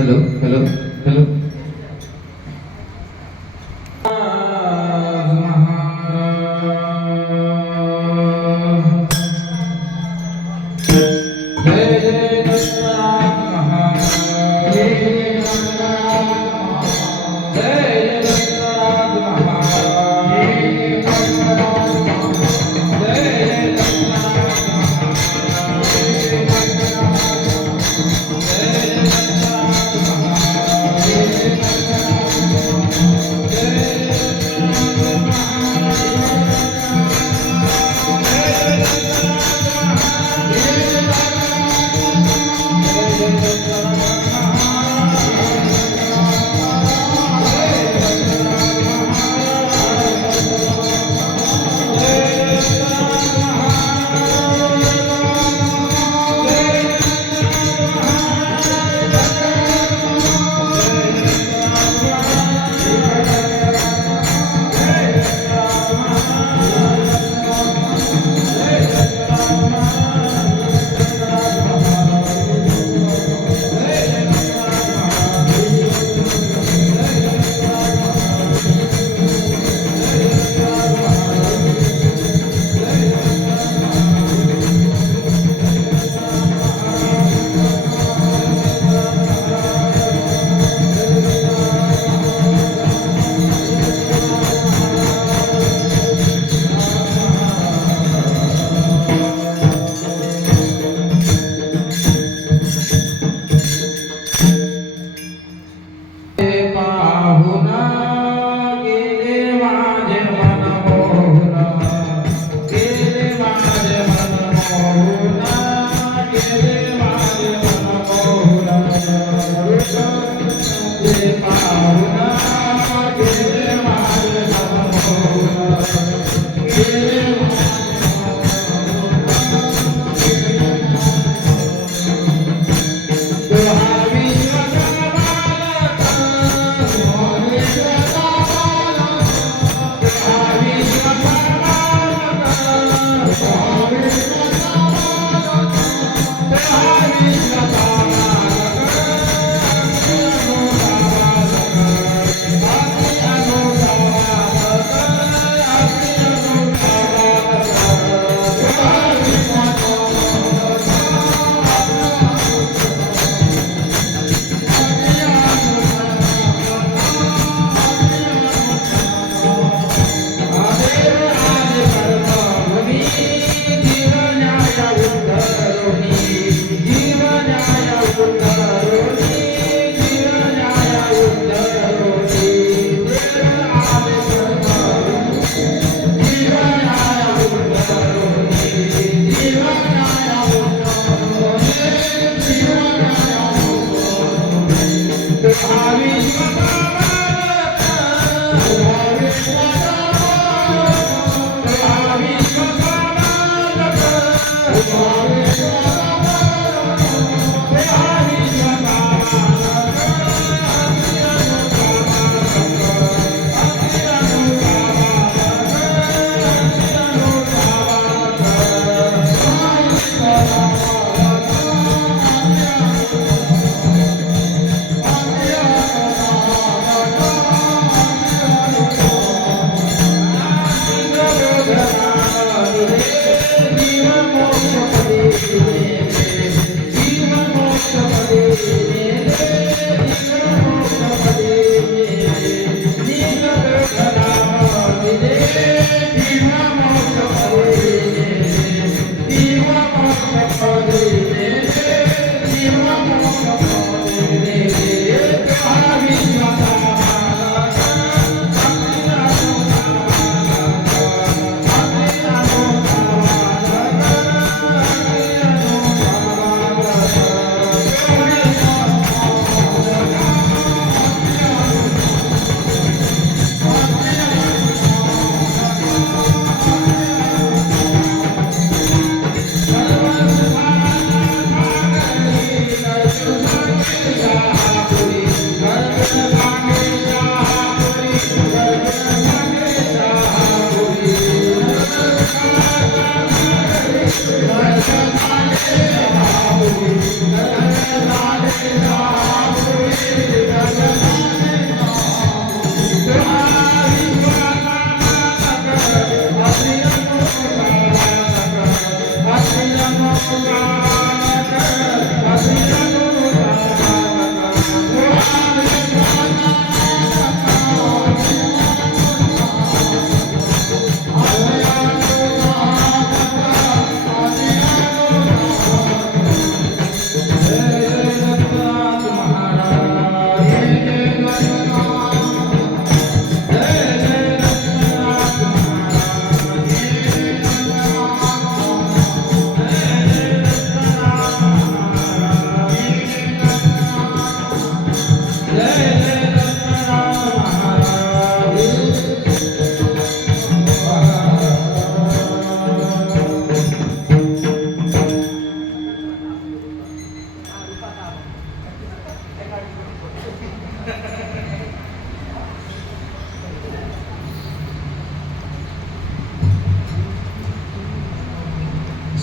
Hello hello hello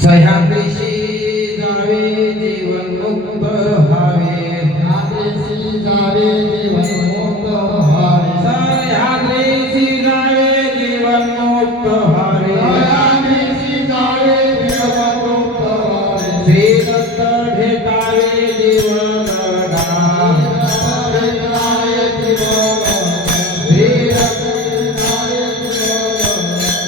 सह्याद्रीशी जावे जीवन मुक्त व्हावे, सह्याद्रीशी जावे जीवन मुक्त व्हावे, सह्याद्रीशी जावे जीवन मुक्त व्हावे, सह्याद्रीशी जावे जीवन मुक्त व्हावे, श्री दत्त भेटावे जीवन दान, भेटावे जीवन श्री दत्त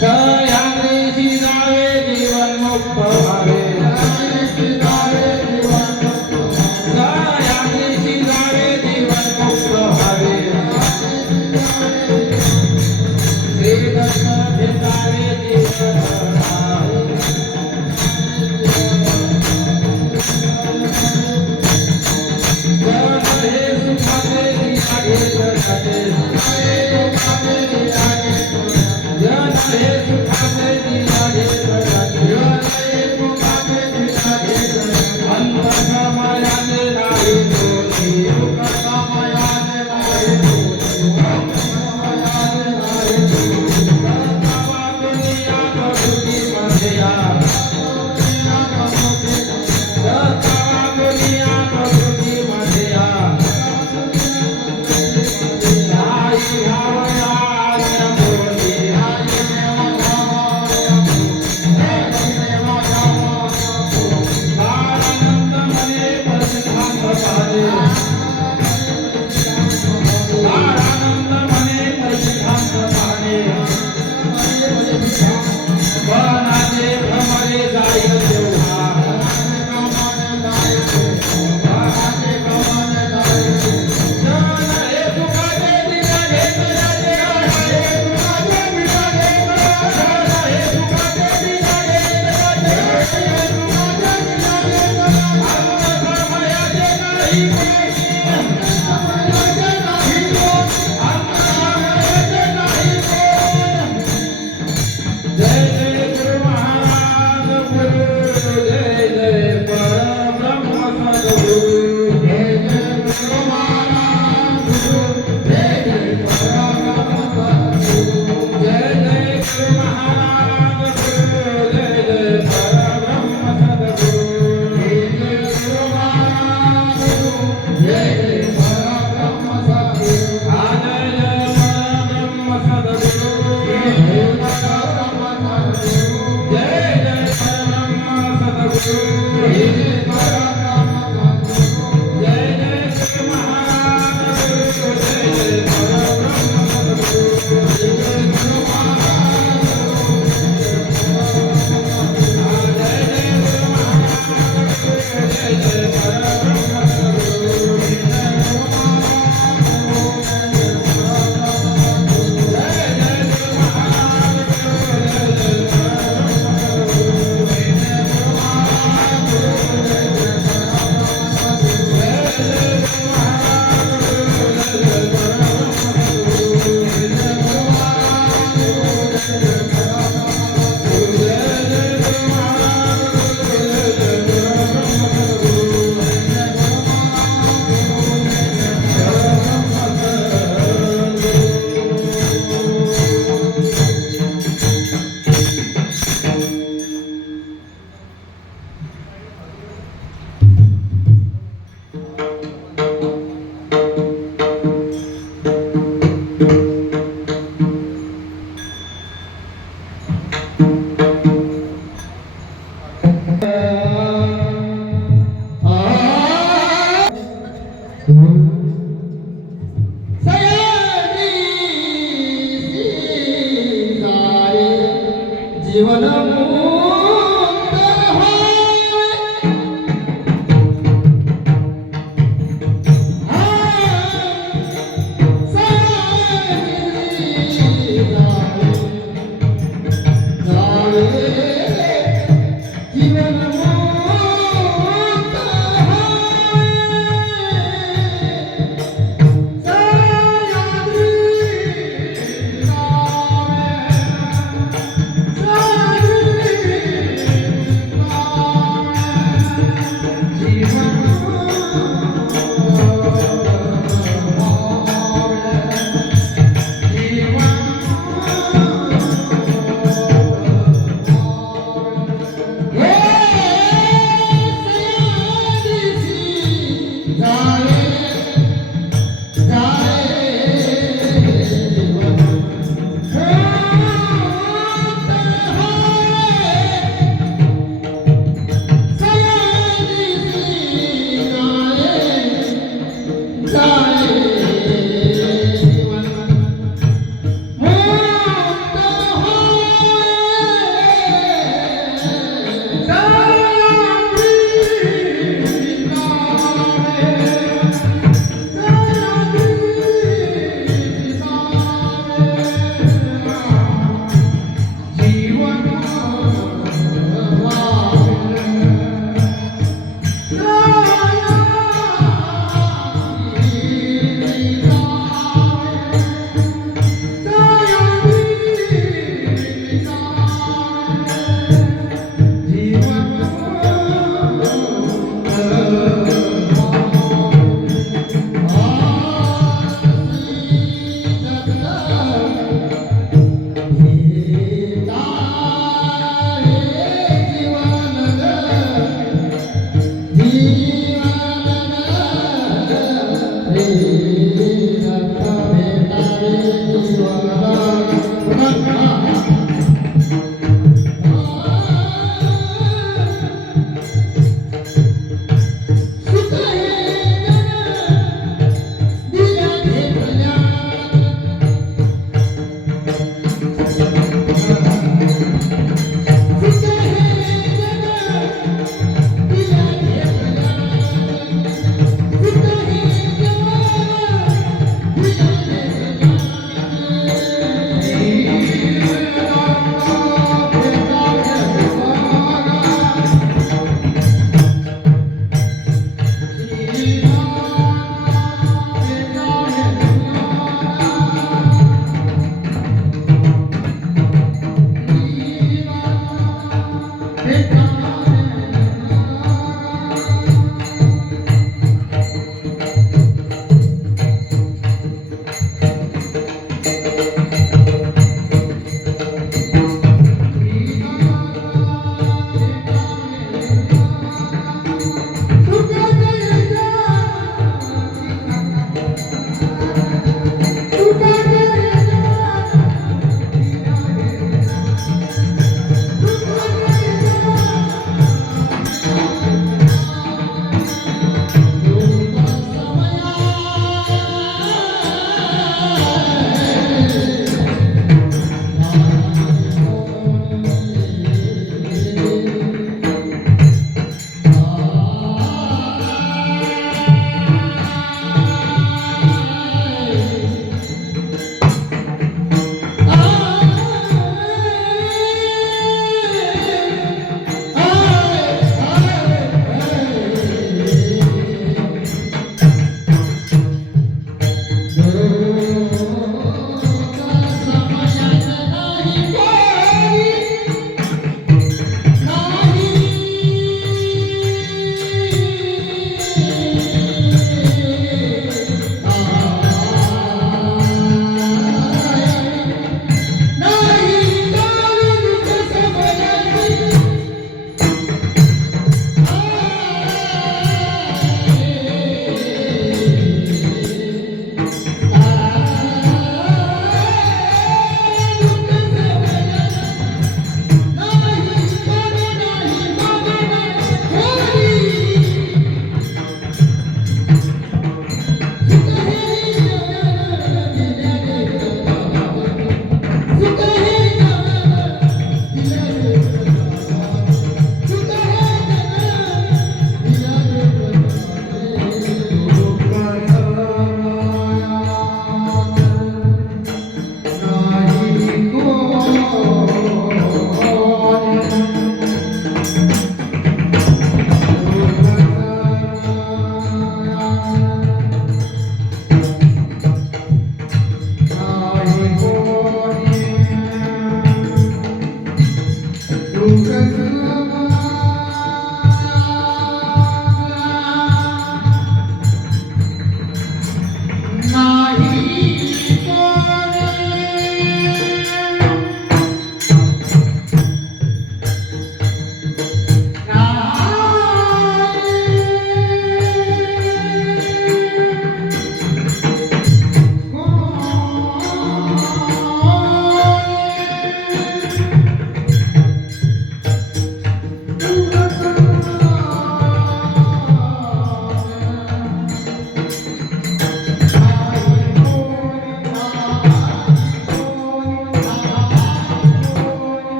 सह्याद्रीशी जावे जीवन मुक्त व्हावे, सह्याद्रीशी जावे जीवन मुक्त व्हावे, सह्याद्रीशी जावे जीवन मुक्त व्हावे, श्री दत्त भेटावे जीवन दान.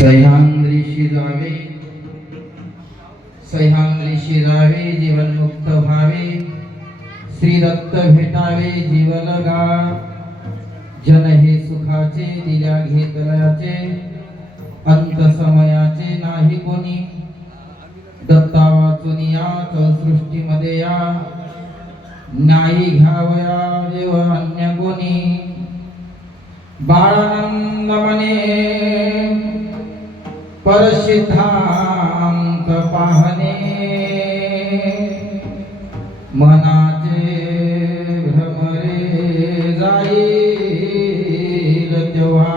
सह्याद्रीशी जावे सह्याद्रीशी जावे जीवनमुक्त व्हावे श्री दत्त भेटावे जीवलगा जन हे सुखाचे दिल्या घेतल्याचे अंत समयाचे नाही कोणी दत्ता वाचून या सृष्टीमध्ये या नाही घ्यावया देव अन्य कोणी बाळानंद मने परसिद्धांत पाहणे मनाचे भ्रमरे जाईल तेव्हा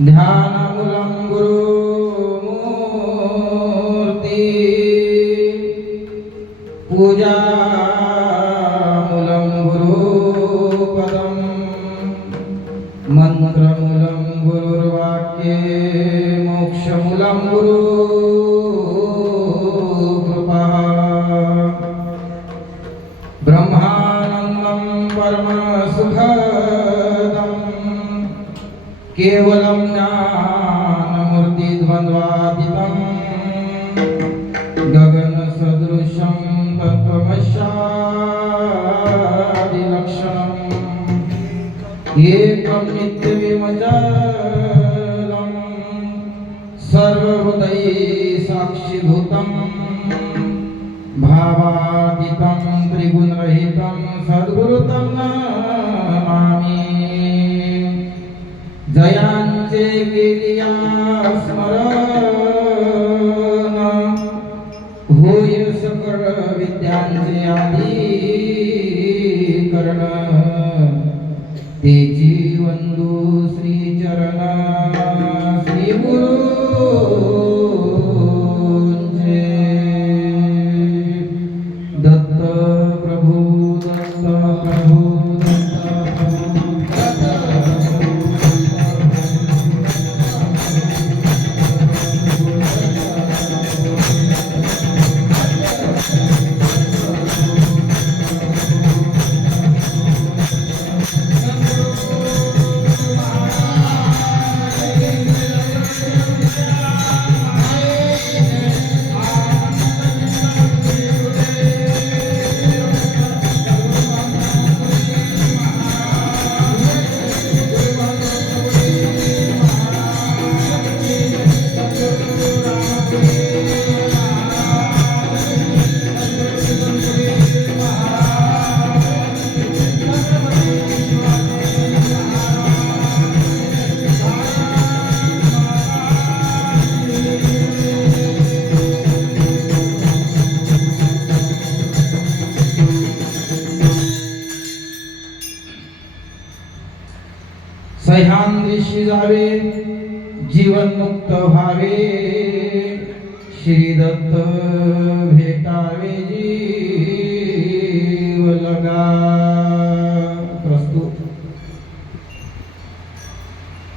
ध्यानमूलं गुरुमूर्ती पूजा मंत्रमूलं गुरुर्वाक्ये मोक्षमूलं गुरु कृपा ब्रह्मानन्दं परमसुखदं केवलं ज्ञानमूर्तिद्वन्द्वातीतं गगनसदृशं तत्त्वमस्यादिलक्षणम् एकं नित्यविमचलं सर्वहृदये साक्षीभूतं भावातीतं त्रिगुणरहितं सद्गुरुतं नमामि जयांचे केलिया स्मरण होय सकळ विद्यांचे आदिकरण तेची वंदू श्री चरण श्री गुरुंचे दत्त प्रभु दत्त प्रभु दत्त सह्याद्रीशी जावे जीवनमुक्त व्हावे श्री दत्त भेटावे जीवलगा प्रस्तुत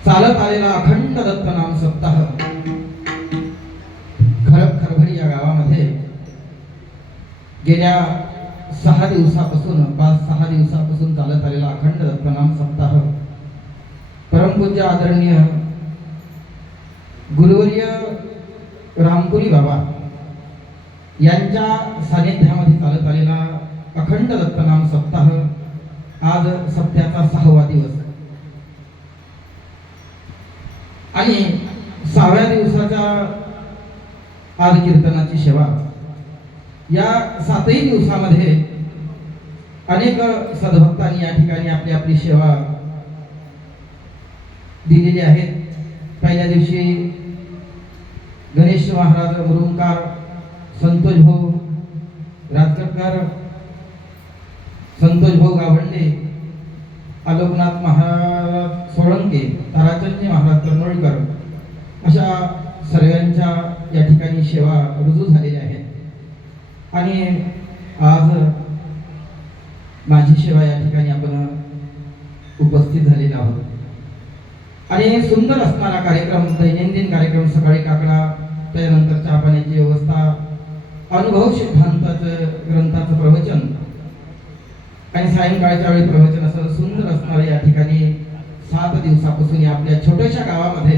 चालत आलेला अखंड दत्त नाम सप्ताह खरभरी या गावामध्ये गेल्या 6 दिवसापासून 5-6 दिवसापासून चालत आलेला अखंड दत्त नाम सप्ताह परमपूज्य आदरणीय गुरुवर्य रामपुरी बाबा यांच्या सानिध्यामध्ये चालत आलेला अखंड दत्तनाम सप्ताह आज सप्त्याचा 6वा दिवस आणि 6व्या दिवसाच्या आज कीर्तनाची सेवा या 7ही दिवसामध्ये अनेक सद्भक्तांनी या ठिकाणी आपली आपली सेवा दिलेली आहेत। पहिल्या दिवशी गणेश महाराज मुरुमकार, संतोष भाऊ राजकरकर, संतोष भाऊ गावंडे, आलोकनाथ महाराज सोळंके, ताराचंदजी महाराज कर्नोळकर अशा सर्वांच्या या ठिकाणी सेवा रुजू झालेल्या आहेत आणि आज माझी सेवा या ठिकाणी आपण उपस्थित झालेला आहोत आणि सुंदर असणारा कार्यक्रम, दैनंदिन कार्यक्रम, सकाळी काकडा, त्यानंतर चहा पाण्याची व्यवस्था, अनुभव सिद्धांताचं ग्रंथाचं प्रवचन आणि सायंकाळच्या वेळी प्रवचन असं सुंदर असणारे या ठिकाणी 7 दिवसापासून या आपल्या छोट्याशा गावामध्ये,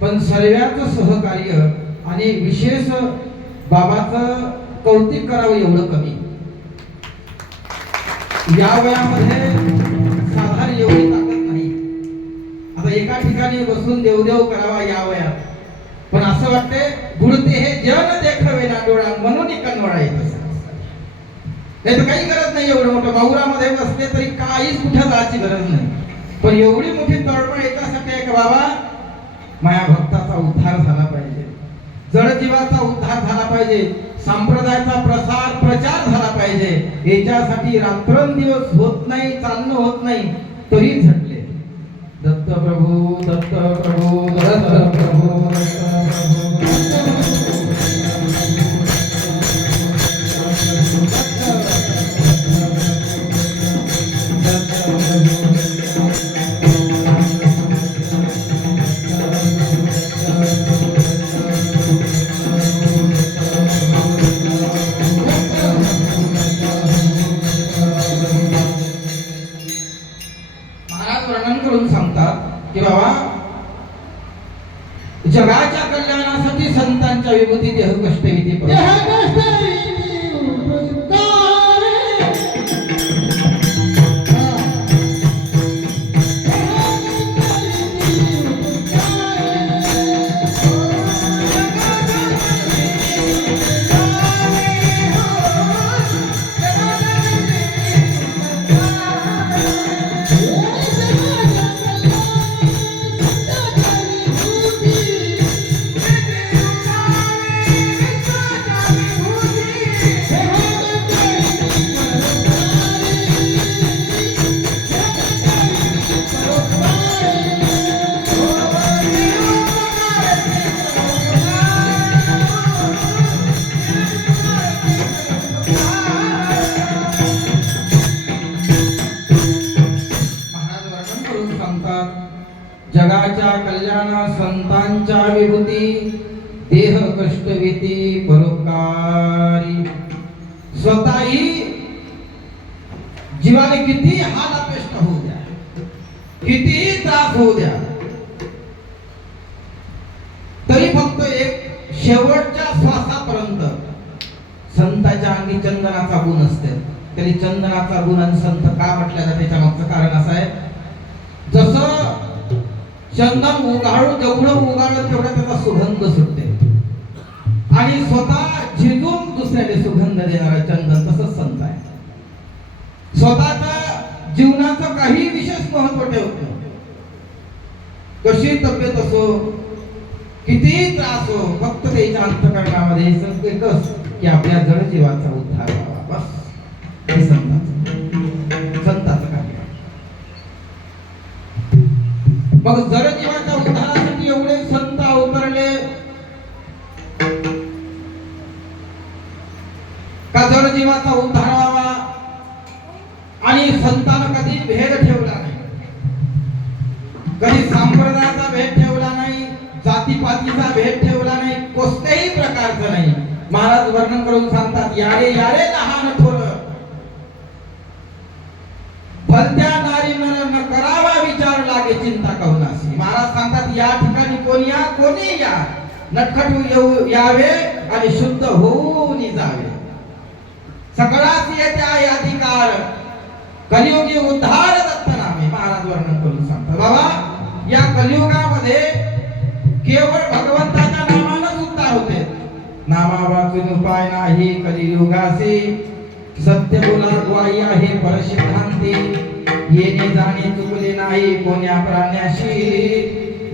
पण सर्वांचं सहकार्य आणि विशेष बाबाचं कौतुक करावं एवढं कमी. या वयामध्ये साधारण एवढी ताकद नाही. आता एका ठिकाणी बसून देवदेव करावा या वयात, पण असं वाटते बुडते हे जन देखवे ना डोळा म्हणून कनवळा येत असं. नाही तर काही गरज नाही. एवढं मोठं बाहुरामध्ये बसले तरी काहीच कुठं जायची गरज नाही. पण एवढी मोठी तळमळ याच्यासाठी आहे की बाबा माया भक्ताचा उद्धार झाला पाहिजे, जडजीवाचा उद्धार झाला पाहिजे, संप्रदायाचा प्रचार झाला पाहिजे. याच्यासाठी रात्रंदिवस होत नाही, चालणं होत नाही, तरी झटले. दत्त प्रभू दत्त प्रभू दत्त प्रभू की बाबा जगाच्या कल्याणासाठी संतांच्या विभूती देह कष्ट विधी जगाच्या कल्याणा संतांच्या विभूती देह कष्टविती परोपकारी. स्वतःही जीवाने किती हाल अपेष्ट होऊ द्या, कितीही त्रास होऊ द्या, तरी फक्त एक शेवटच्या श्वासापर्यंत संतांच्या अंगी चंदनाचा गुण असते. तरी चंदनाचा गुण आणि संत का म्हटलं जातं त्याच्या मागचं कारण असं आहे, जसं चंदन उगाळू जेवढं उगाळलं तेवढा त्याचा सुगंध सुटते, आणि स्वतः झिजून दुसऱ्याला सुगंध देणारा चंदन तसंच संत आहे. स्वतःच्या जीवनाचं काही विशेष महत्व ठेवत नाही. कशी तब्येत असो, किती त्रास हो, फक्त त्याच्या अंतःकरणामध्ये एकच की आपल्या जड जीवाचा उद्धार व्हावा. बस हे संताचं कार्य. मग जड जीवाच्या उद्धारासाठी एवढे संत अवतरले का जड जीवाचा उद्धार व्हावा. आणि संतानं कधी भेद ठेवला नाही, कधी संप्रदायाचा भेद ठेवला नाही, जातीपातीचा भेद ठेवला नाही, कोणत्याही प्रकारचा नाही. महाराज वर्णन करून सांगतात, यारे यारे लहान थोर भलत्या नारी न करावा विचार लागे चिंता कवनासी. महाराज सांगतात, या ठिकाणी कोणी या, कोणी या, नटखट यावे आणि शुद्ध होऊन जावे. सकळास येत्या अधिकार कलियुगी उद्धार दत्त नामे. महाराज वर्णन करून सांगतात, बाबा या कलियुगामध्ये केवळ भगवंताच्या नामानंच उद्धार होते. नामा वाचून उपाय नाही कलियुगासी, सत्य बोला ग्वाही आहे परसिद्धांती. येणे जाणे चुकले नाही कोण्या प्राण्याशी,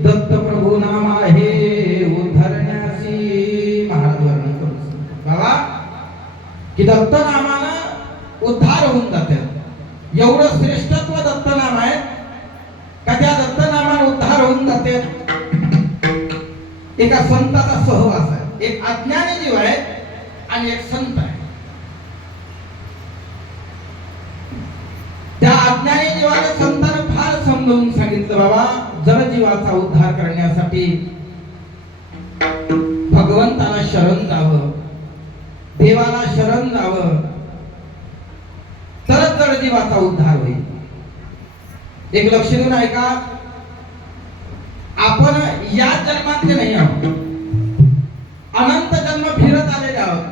दत्त प्रभू नाम आहे उद्धरण्यासी. महाराज वर्णन करून सांगतात, बाबा की दत्त नामानं उद्धार होऊन जाते. एवढं श्रेष्ठत्व दत्त नाम आहे का त्या दत्त नामानं उद्धार होऊन जाते. एका संताचा सहवास आहे, एक अज्ञानी जीव आहे आणि एक संत आहे. त्या अज्ञानी जीवाला संतानं फार समजावून सांगितलं, बाबा जड जीवाचा उद्धार करण्यासाठी भगवंताला शरण जावं, देवाला शरण जावं, तरच जड जीवाचा उद्धार होईल. एक लक्ष देऊन ऐका, आपण या जन्मातले नाही आहोत, अनंत जन्म फिरत आलेले आहोत.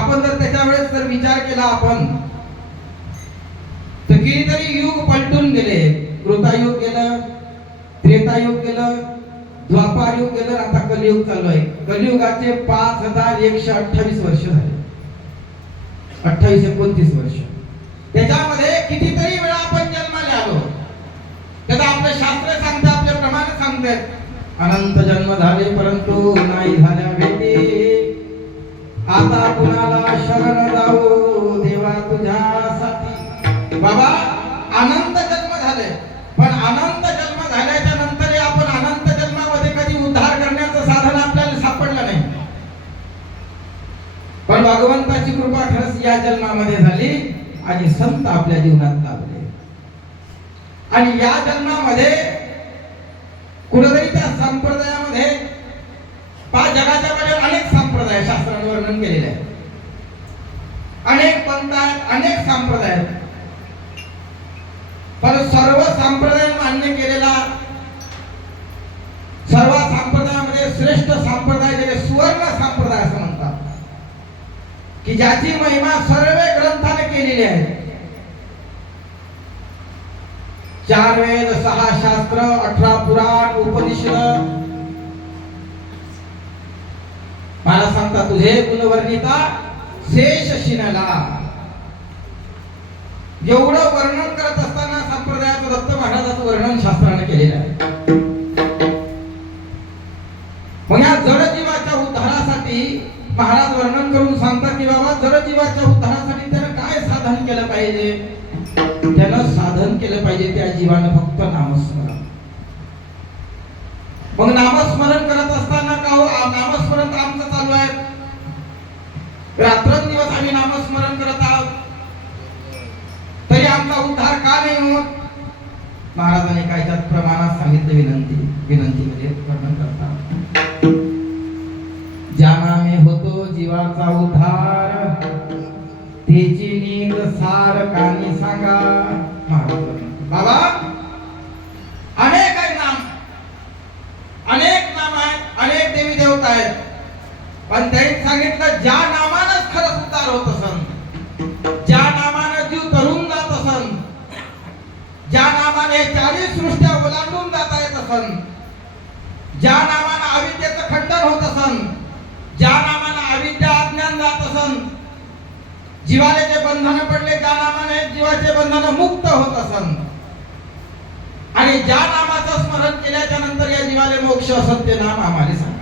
आपण जर त्याच्या वेळेस जर विचार केला आपण, तर कितीतरी युग पलटून गेले. कृतायुग गेलं, त्रेतायुग गेलं, द्वापार युग गेलं, आता कलियुग चालू आहे. कलियुगाचे 5128 वर्ष झाले, 28-29 वर्ष. त्याच्यामध्ये कितीतरी वेळा आपण जन्माला आलो. त्याचा आपले शास्त्र सांगते, आपले प्रमाण सांगते, अनंत जन्म झाले परंतु नाही झाल्या भेटी. आता कुणाला शरण जाऊ देवा तुझ्यासाठी. बाबा अनंत जन्म झाले, पण अनंत जन्म झाल्याच्या नंतर आपण अनंत जन्मामध्ये कधी उद्धार करण्याचं साधन आपल्याला सापडलं नाही. पण भगवंताची कृपा खरंच या जन्मामध्ये झाली आणि संत आपल्या जीवनात लाभले. आणि या जन्मामध्ये कुठेतरी त्या संप्रदायामध्ये जगाच्या मध्ये अनेक संप्रदाय शास्त्राने वर्णन केलेले आहे. अनेक पंथ आहेत, अनेक संप्रदाय आहेत. पण सर्व संप्रदाय मान्य केलेला, सर्व संप्रदायामध्ये श्रेष्ठ संप्रदाय जे सुवर्ण संप्रदाय असं म्हणतात, की ज्याची महिमा सर्व ग्रंथाने केलेली आहे. 4 वेद, 6 शास्त्र, 18 पुराण, उपनिषद. मला सांगता तुझे गुणवर्णिता शेष शिनला. एवढं वर्णन करत असताना संप्रदायाचं दत्त महाराजाचं वर्णन शास्त्राने केलेलं आहे. मग या जडजीवाच्या उद्धारासाठी महाराज वर्णन करून सांगतात की बाबा जडजीवाच्या उद्धारासाठी त्यानं काय साधन केलं पाहिजे. त्यानं साधन केलं पाहिजे त्या जीवानं फक्त नामस्मरण. मग नामस्मरण करत असताना का नामस्मरण तर आमचं चालू आहे, रात्रंदिवस आम्ही नामस्मरण करत आहोत, तरी आमचा उद्धार का नाही होत. महाराजांनी काय त्यात प्रमाणात सांगितलं. विनंतीमध्ये वर्णन करतात, ज्या नामे होतो जीवाचा उद्धार, त्याची नींद सार कानी सांगा. बाबा अनेक आहेत नाम, अनेक नाम आहेत, अनेक देवी देवता आहेत, पण त्यांनी सांगितलं ज्या नामानंच खरंच उद्धार होत असन, ज्या नामानं जीव तरुण जात असन, ज्या नामाने 40 सृष्ट्या ओलांडून जाता येत असन, ज्या नामानं अविद्येचं खंडन होत असन, ज्या नामानं अविद्या अज्ञान जात असन, जीवाले जे बंधन पडले ज्या नामाने जीवाचे बंधन मुक्त होत असन, आणि ज्या नामाचं स्मरण केल्याच्या नंतर या जीवाले मोक्ष असत ते नाम आम्हाला सांगा.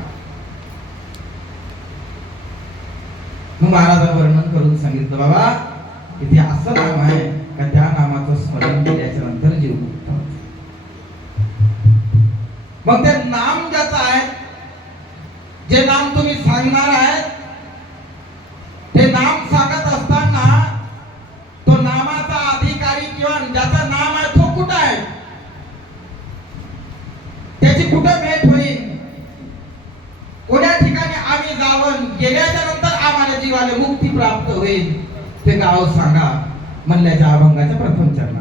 मग महाराजांनी वर्णन करून सांगितलं, बाबा इथे असं नाम आहे का त्या नामाचं स्मरण केल्याच्या नंतर जीव मुक्त होतो. मग ते नाम ज्याचं आहे, जे नाम तुम्ही सांगणार आहे, ते नाम सांगत असताना तो नामाचा अधिकारी किंवा ज्याचं नाम आहे तो कुठं आहे, त्याची कुठं भेट होईल, कोण्या ठिकाणी आम्ही जावं, गेल्याच्या नंतर आम्हाला जीवाला मुक्ती प्राप्त होईल, ते गाव सांगा म्हणल्याच्या अभंगाच्या प्रथम चरणात.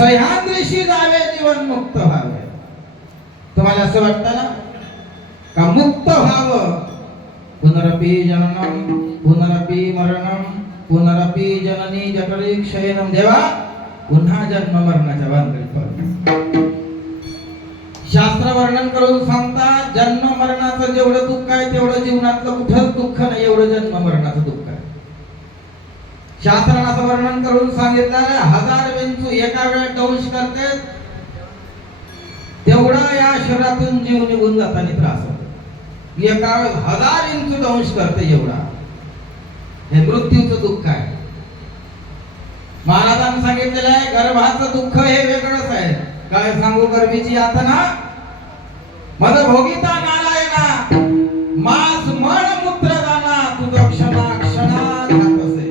सह्याद्रीशी जावे जीवन मुक्त व्हावे. तुम्हाला असं वाटतं ना का मुक्त व्हावं? पुनरपि जननम पुनरपि मरणम पुनरपि जननी जठरी क्षयनम. देवा पुन्हा जन्म मरणाच्या भानगडीत पडतो. शास्त्र वर्णन करून सांगतात जन्म मरणाचं जेवढं दुःख आहे तेवढं जीवनातलं कुठंच दुःख नाही, एवढं जन्म मरणाचं दुःख आहे. शास्त्रानं असं वर्णन करून सांगितलं हजार विंचू एका वेळेत दंश करते तेवढा या शरीरातून जीव निघून जाताना त्रास होतो. एका वेळेस हजार विंचू दंश करते एवढा. हे मृत्यूचं दुःख आहे. महाराजांनी सांगितलेलं आहे गर्भाचं दुःख हे वेगळंच आहे. काय सांगू गर्भीची यातना मद भोगिता नारायणा मास मळ मूत्र दाना तुझं क्षणा क्षणात घात असे.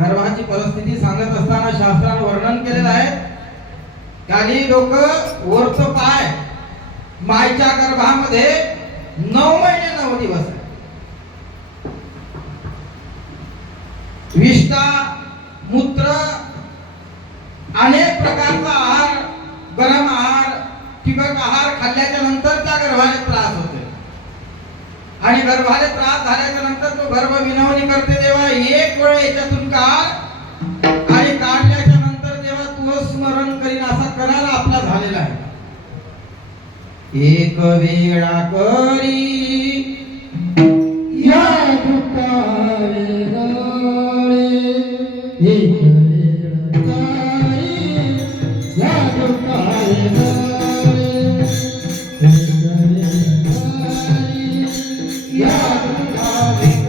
गर्भाची परिस्थिती सांगत असताना शास्त्रानं वर्णन केलेलं आहे. काही लोक वरचं पाय मायच्या गर्भामध्ये 9 महिने 9 दिवस आहे. विष्ठा मूत्र अनेक प्रकारचा आहार गरम आहार ठिबक आहार खाल्ल्याच्या नंतर त्या गर्भाला त्रास होते आणि गर्भाला त्रास झाल्याच्या नंतर तो गर्भ विनवणी करते तेव्हा एक वेळ याच्यातून काढ आणि काढल्याच्या नंतर जेव्हा तू स्मरण करीन असा करायला आपला झालेला आहे. एक वेळा करी या दुःखारे गळे, एक वेळ करी या दुःखारे गळे, एक वेळ करी या दुःखारे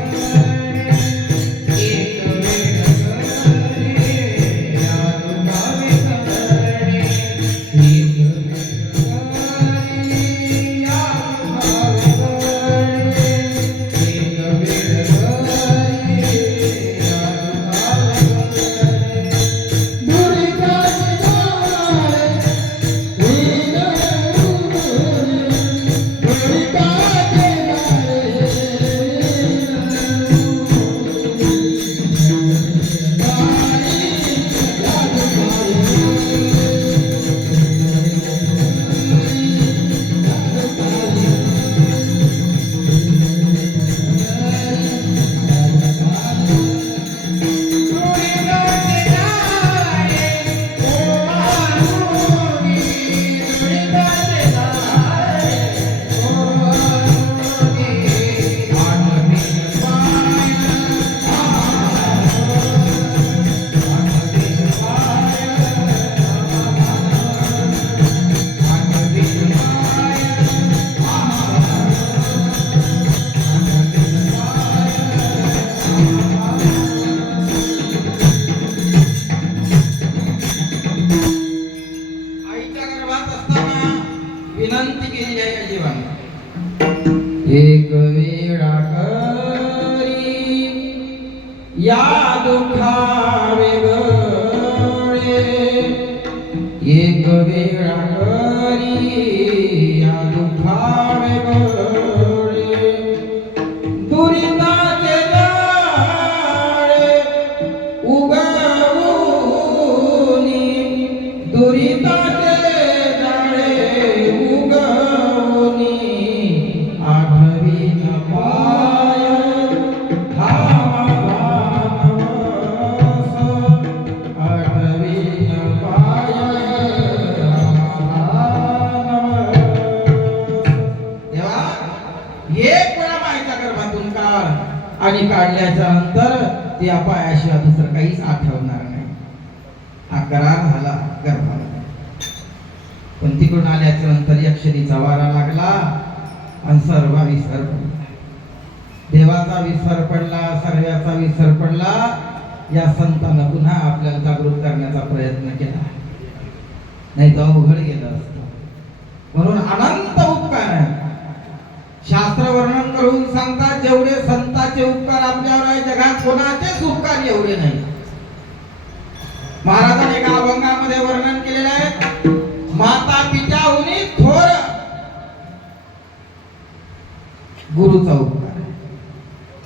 एक वेळा करी या दुःखा वेगळे, एक वेळा करी या दुःखा वेगळे, दुरिताचे जाळे उगवूनी, दुरिताचे जाळे उगवूनी, आठवीन पाय धामानवस, आठवीन पाय धामानवस. तेव्हा एक वेळा मायच्या गर्भातून काढ आणि काढल्याच्या नंतर त्या पायाशिवाय दुसरं काहीच आठवणार नाही. हा करार झाला गर्भाला. पण तिकडून आल्याच्या नंतर यक्षिणीचा वारा लागला आणि सर्व विसर पडला. देवाचा विसर पडला, सर्वाचा विसर पडला. या संतांना पुन्हा आपल्याला जागृत करण्याचा प्रयत्न केला, नाही तर अवघड गेलं असतं. म्हणून अनंत उपकार आहे. शास्त्र वर्णन करून सांगतात जेवढे संतांचे उपकार आपल्यावर आहे जगात कोणाचेच उपकार एवढे नाही. महाराजांनी एका अभंगामध्ये वर्णन केलेलं आहे, माता पित्याहुनी थोर गुरुचा उपकार.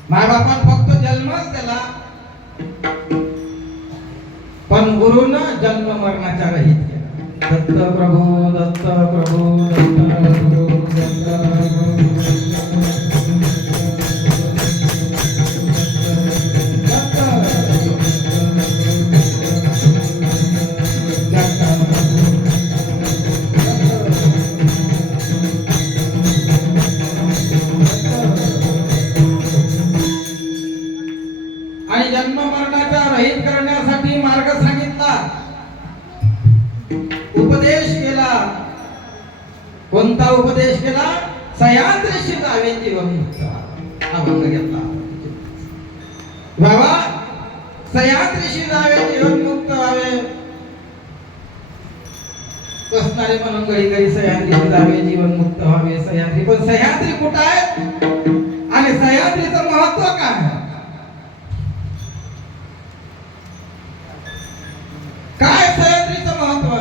माय बापान फक्त जन्मच दिला, पण पण गुरुनं जन्म मरणाच्या रहित केला. दत्त प्रभू दत्त प्रभू दत्त प्रभू दत्त आणि जन्म मरणाच्या रहित करण्यासाठी मार्ग सांगितला, उपदेश केला. कोणता उपदेश केला? सह्याद्रीशी जावे जीवनमुक्त. अभंग घेतला बाबा, सह्याद्रीशी जावे जीवनमुक्त व्हावे. बसणारे म्हणून घडी घडी सह्याद्रीशी जावे जीवनमुक्त व्हावे. सह्याद्री, पण सह्याद्री कुठं आहे आणि सह्याद्रीचं महत्व काय? काय सह्याद्रीचं महत्व?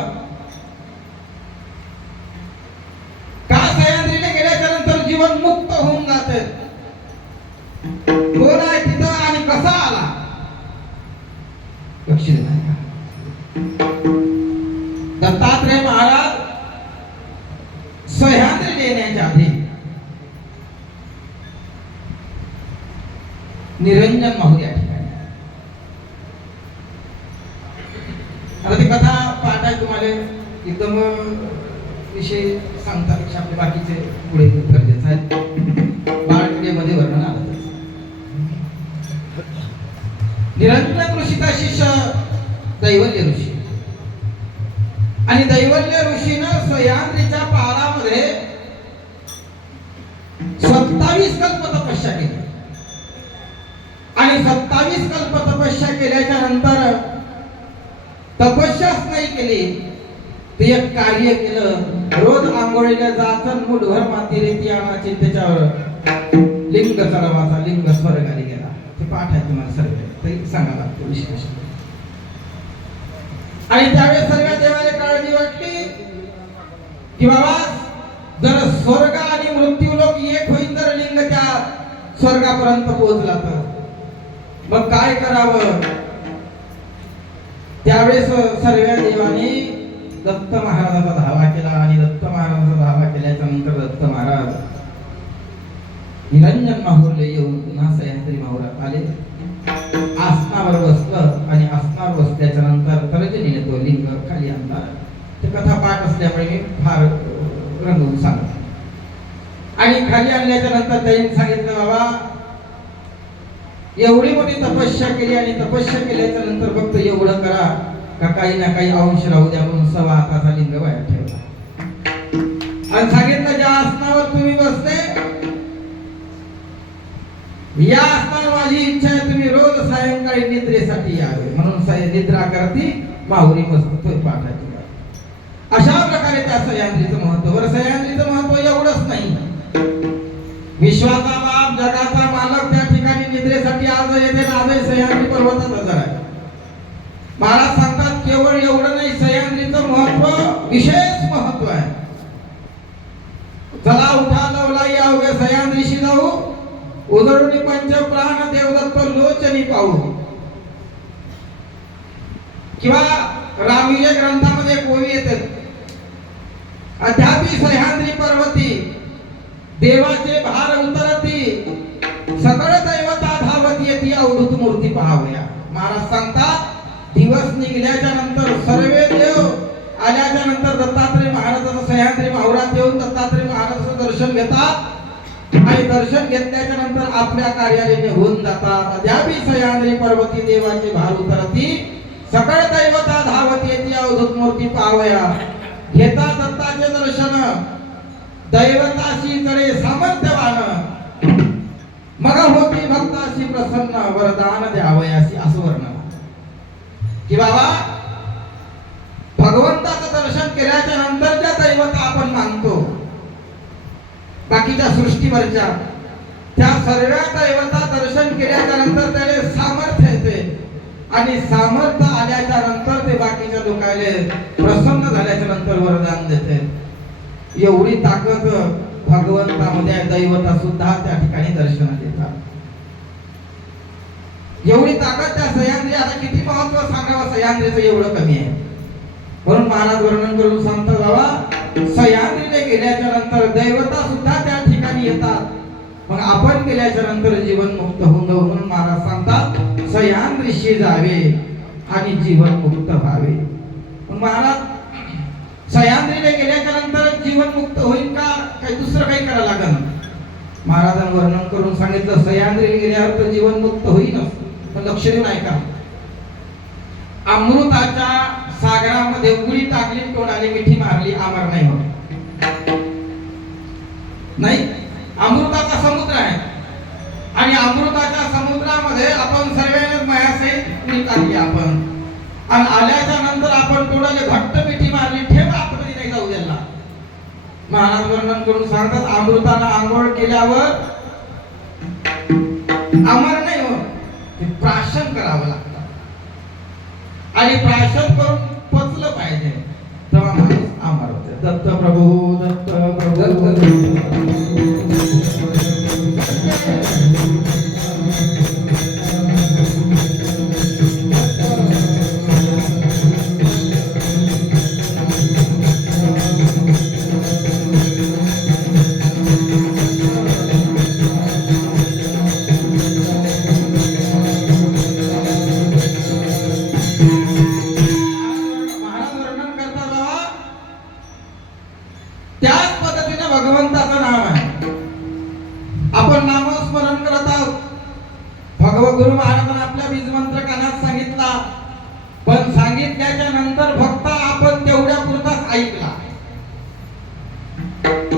का सह्याद्रीला गेल्याच्या नंतर जीवन मुक्त होऊन जाते? कोण आहे तिथं आणि कसा आला? लक्ष नाही. दत्तात्रय महाराज सह्याद्री देण्याच्या आधी निरंजन माहूर या ठिकाणी. आता ती कथा पाठ आहे तुम्हाला एकदम विषय सांगतापेक्षा आपले बाकीचे पुढे गरजेचं आहे. बाळकडे वर्णन आलं. निरंजन ऋषीचा शिष्य दैवल्य ऋषी, आणि दैवल्य ऋषीनं सह्याद्रीच्या पहाडामध्ये 27 कल्प तपस्या केली. आणि 27 कल्प तपस्या केल्याच्या नंतर तपस्याच नाही केली, ते एक कार्य केलं. रोज आंघोळीला जातं, मुठभर माती रेती आणायची, त्याच्यावर लिंग चढवायचा, लिंग स्वर्गाला गेला. ते पाठ आहे तुम्हाला सर्व, तरी सांगा लागतो विश्लेषण. आणि त्यावेळेस सर्व देवाला काळजी वाटली की बाबा, जर स्वर्ग आणि मृत्यू लोक एक होईल, तर लिंग त्या स्वर्गापर्यंत पोहोचला तर मग काय करावं? त्यावेळेस सर्व देवाने दत्त महाराजाचा धावा केला. आणि दत्त महाराजाचा धावा केल्याच्या नंतर दत्त महाराज निरंजन माहूरले येऊन पुन्हा सह्याद्री माहुरात आले. आसनावर बसलं आणि आसनावर बसल्याच्या नंतर तर्जनीने तो लिंग खाली आणला. ते कथा पाठ असल्यामुळे मी फार रंगवून सांगतो. आणि खाली आणल्याच्या नंतर त्यांनी सांगितलं, बाबा एवढी मोठी तपस्या केली आणि तपस्या केल्याच्या नंतर फक्त एवढं करा का काही ना काही अंश राहू द्या म्हणून 1.25 हाताचा लिंग बाहेर ठेवला. आणि सांगितलं, ज्या आसनावर तुम्ही बसले या आसनावर माझी इच्छा आहे तुम्ही रोज सायंकाळी निद्रेसाठी यावे. म्हणून निद्रा करती माहुरी मस्त तो पाठ आहे. अशा प्रकारे त्या सह्याद्रीचं महत्व. बरं, सह्याद्रीचं महत्व एवढंच नाही, विश्वाचा बाप जगाचा मालक त्या ठिकाणी निद्रेसाठी आज येते. आजही सह्याद्री पर्वताचा हजर आहे. महाराज सांगतात केवळ एवढं नाही, सह्याद्रीचं महत्व विशेष महत्व आहे. चला उठा लवला या उभे सह्याद्रीशी जाऊ, उधळून पंच प्राण देवदत्त लोचनी पाहू. किंवा रामविजय ग्रंथामध्ये एक ओवी येते, अध्यापी सह्याद्री पर्वती देवाचे भार उतरती, सकळ दैवता धावती येती अवधूत मूर्ती पाहावया. महाराज सांगतात दिवस निघल्याच्या नंतर सर्वे देव आल्याच्या नंतर दत्तात्रय महाराजाचं सह्याद्री माहुरात येऊन दत्तात्रय महाराजाचं दर्शन घेतात. आणि दर्शन घेतल्याच्या नंतर आपल्या कार्यालय निघून जातात. अद्यापि सह्याद्री पर्वती देवाचे भार उतरती, सकळ दैवता धावती येती अवधूत मूर्ती पाहावया. घेता दत्ताचे दर्शन दैवताशी तळे सामर्थ्यवान, मग होती भक्ताशी प्रसन्न वरदान द्यावयासी. असं वर्णन की बाबा भगवंताचं दर्शन केल्याच्या नंतर ज्या दैवता आपण मानतो बाकीच्या सृष्टीवरच्या, त्या सर्व दैवता दर्शन केल्याच्या नंतर त्याला सामर्थ्य येते. आणि सामर्थ्य आल्याच्या नंतर ते बाकीच्या लोकांना प्रसन्न झाल्याच्या नंतर वरदान देते. एवढी ताकद भगवंतामध्ये दैवता सुद्धा त्या ठिकाणी दर्शन देतात. एवढी ताकद त्या सह्याद्री, आता किती महत्व सांगावं सह्याद्रीचं, एवढं कमी आहे. म्हणून महाराज वर्णन करून सांगतात, बाबा सह्याद्रीने गेल्याच्या नंतर दैवता सुद्धा त्या ठिकाणी येतात. मग आपण गेल्याच्या नंतर जीवन मुक्त होऊन जाऊ. म्हणून महाराज सांगतात सह्याद्रीशी जावे आणि जीवन मुक्त व्हावे. मग महाराज सह्याद्रीने गेल्याच्या नंतर जीवन मुक्त होईल का, काही दुसरं काही करायला लागेल? महाराजांनी वर्णन करून सांगितलं सह्याद्रीला गेल्यावर तर जीवन मुक्त होईलच, पण लक्ष देऊन ऐका. अमृताच्या सागरामध्ये उडी टाकली, तोंडाने मिठी मारली, अमर नाही होत. नाही, अमृताचा समुद्र आहे आणि अमृताच्या समुद्रामध्ये आपण सर्वांनी मायासहित उडी टाकली आपण, आणि आल्याच्या नंतर आपण तोंडाने घट्ट मिठी मारली, ठेव आतमध्ये नाही जाऊ द्यायला. महाराज वर्णन करून सांगतात अमृताला आंघोळ केल्यावर अमर नाही होत, ते प्राशन करावं लागतं आणि प्राशन करून पचलं पाहिजे, तेव्हा माणूस अमर होते. दत्त प्रभू दत्त प्रभू भगवंताचं नाम आहे. आपण नामस्मरण करत आहोत. भगवगुरु महाराजांनी आपल्या बीज मंत्र कानात सांगितला, पण सांगितल्याच्या नंतर फक्त आपण तेवढ्या पुरताच ऐकला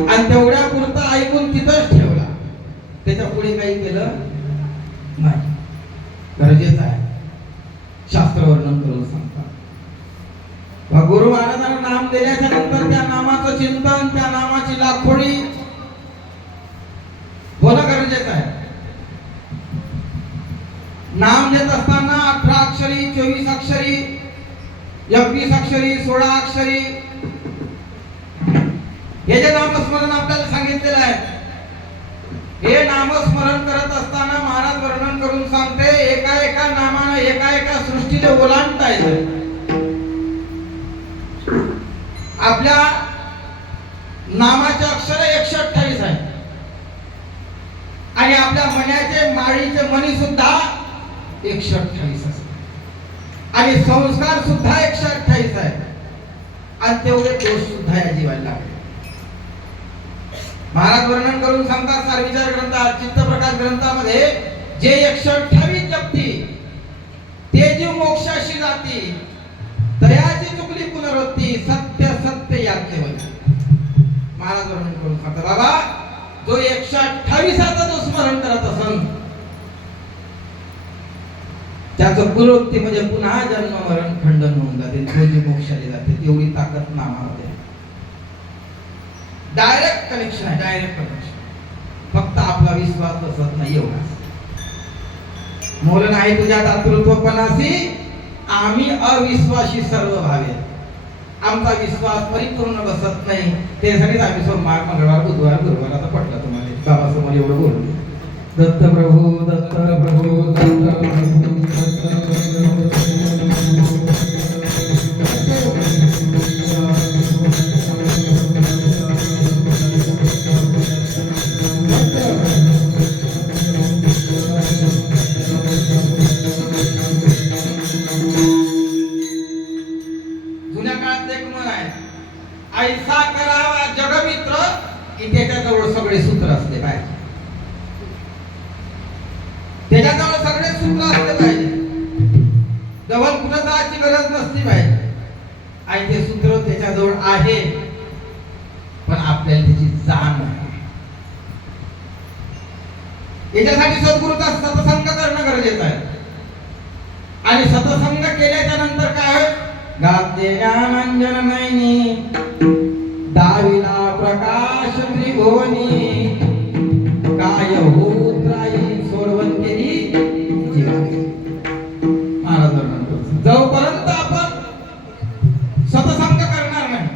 आणि तेवढ्या पुरता ऐकून तिथंच ठेवला, त्याच्या पुढे काही केलं नाही. गरजेचं आहे. शास्त्र वर्णन करून सांगतात गुरु महाराजांना नाम दिल्याच्या नंतर त्या नामाचं चिंतन, त्या नामाची लाखोडी होणं गरजेचं आहे. नाम देत असताना 18 अक्षरी, 24 अक्षरी, 21 अक्षरी, 16 अक्षरी हे जे नामस्मरण आपल्याला सांगितलेलं आहे, हे नामस्मरण करत असताना महाराज वर्णन करून सांगते एका एका नामानं एका एका सृष्टीला ओलांडता येतं. आपल्या नामाचे अक्षर 128 आहे आणि आपल्या मनाचे माळीचे मणी सुद्धा 128 असतात आणि संस्कार सुद्धा 128 आहे आणि तेवढे दोष सुद्धा या जीवाला लागले. महाराज वर्णन करून सांगतात सारविचार ग्रंथात, चित्तप्रकाश ग्रंथामध्ये जे 128 जपती ते जीव मोक्षाशी जाती, तयाची चुकली पुनरवृत्ती, सत्य सत्य याज्ञवल्क्य. महाराज वर्णन करून सांगतात बाबा जो 128चा जो स्मरण करत असेल त्याचं पुनरुक्ती म्हणजे पुन्हा जन्म मरण खंडन होऊन जाते, तो जी मोक्षाला जाते. तेवढी ताकद नामामध्ये. डायरेक्ट कनेक्शन आहे, डायरेक्ट कनेक्शन. फक्त आपला विश्वास बसत नाही एवढाच. मोल नाही तुझ्या दातृत्वपणाशी, आम्ही अविश्वासी सर्व भावे. आमचा विश्वास परिपूर्ण बसत नाही, त्यासाठीच आम्ही सोमवार, मंगळवार, बुधवार, गुरुवार आता पटलं तुम्हाला बाबासमोर एवढं बोललो. दत्त प्रभू दत्त प्रभू दत्त प्रभू जुन्या काळात एक म्हण आहे, ऐसा करावा जगमित्र की त्याच्याजवळ सगळे सूत्र असले पाहिजे. त्याच्याजवळ सगळे सूत्र असले पाहिजे, जवळ कुणाची गरज नसली पाहिजे. आणि ते सूत्र त्याच्याजवळ आहे पण आपल्याला त्याची जाण आहे. याच्यासाठी सद्गुरूचा सत्संग करणं गरजेचं आहे. आणि सत्संग केल्याच्या नंतर काय होईल? गाते ज्ञानांजन नयनी, दाविला प्रकाश त्रिभुवनी, काय होत राही सोडवण केली जीवानी. महाराज वर्णन करतात जोपर्यंत आपण सत्संग करणार नाही,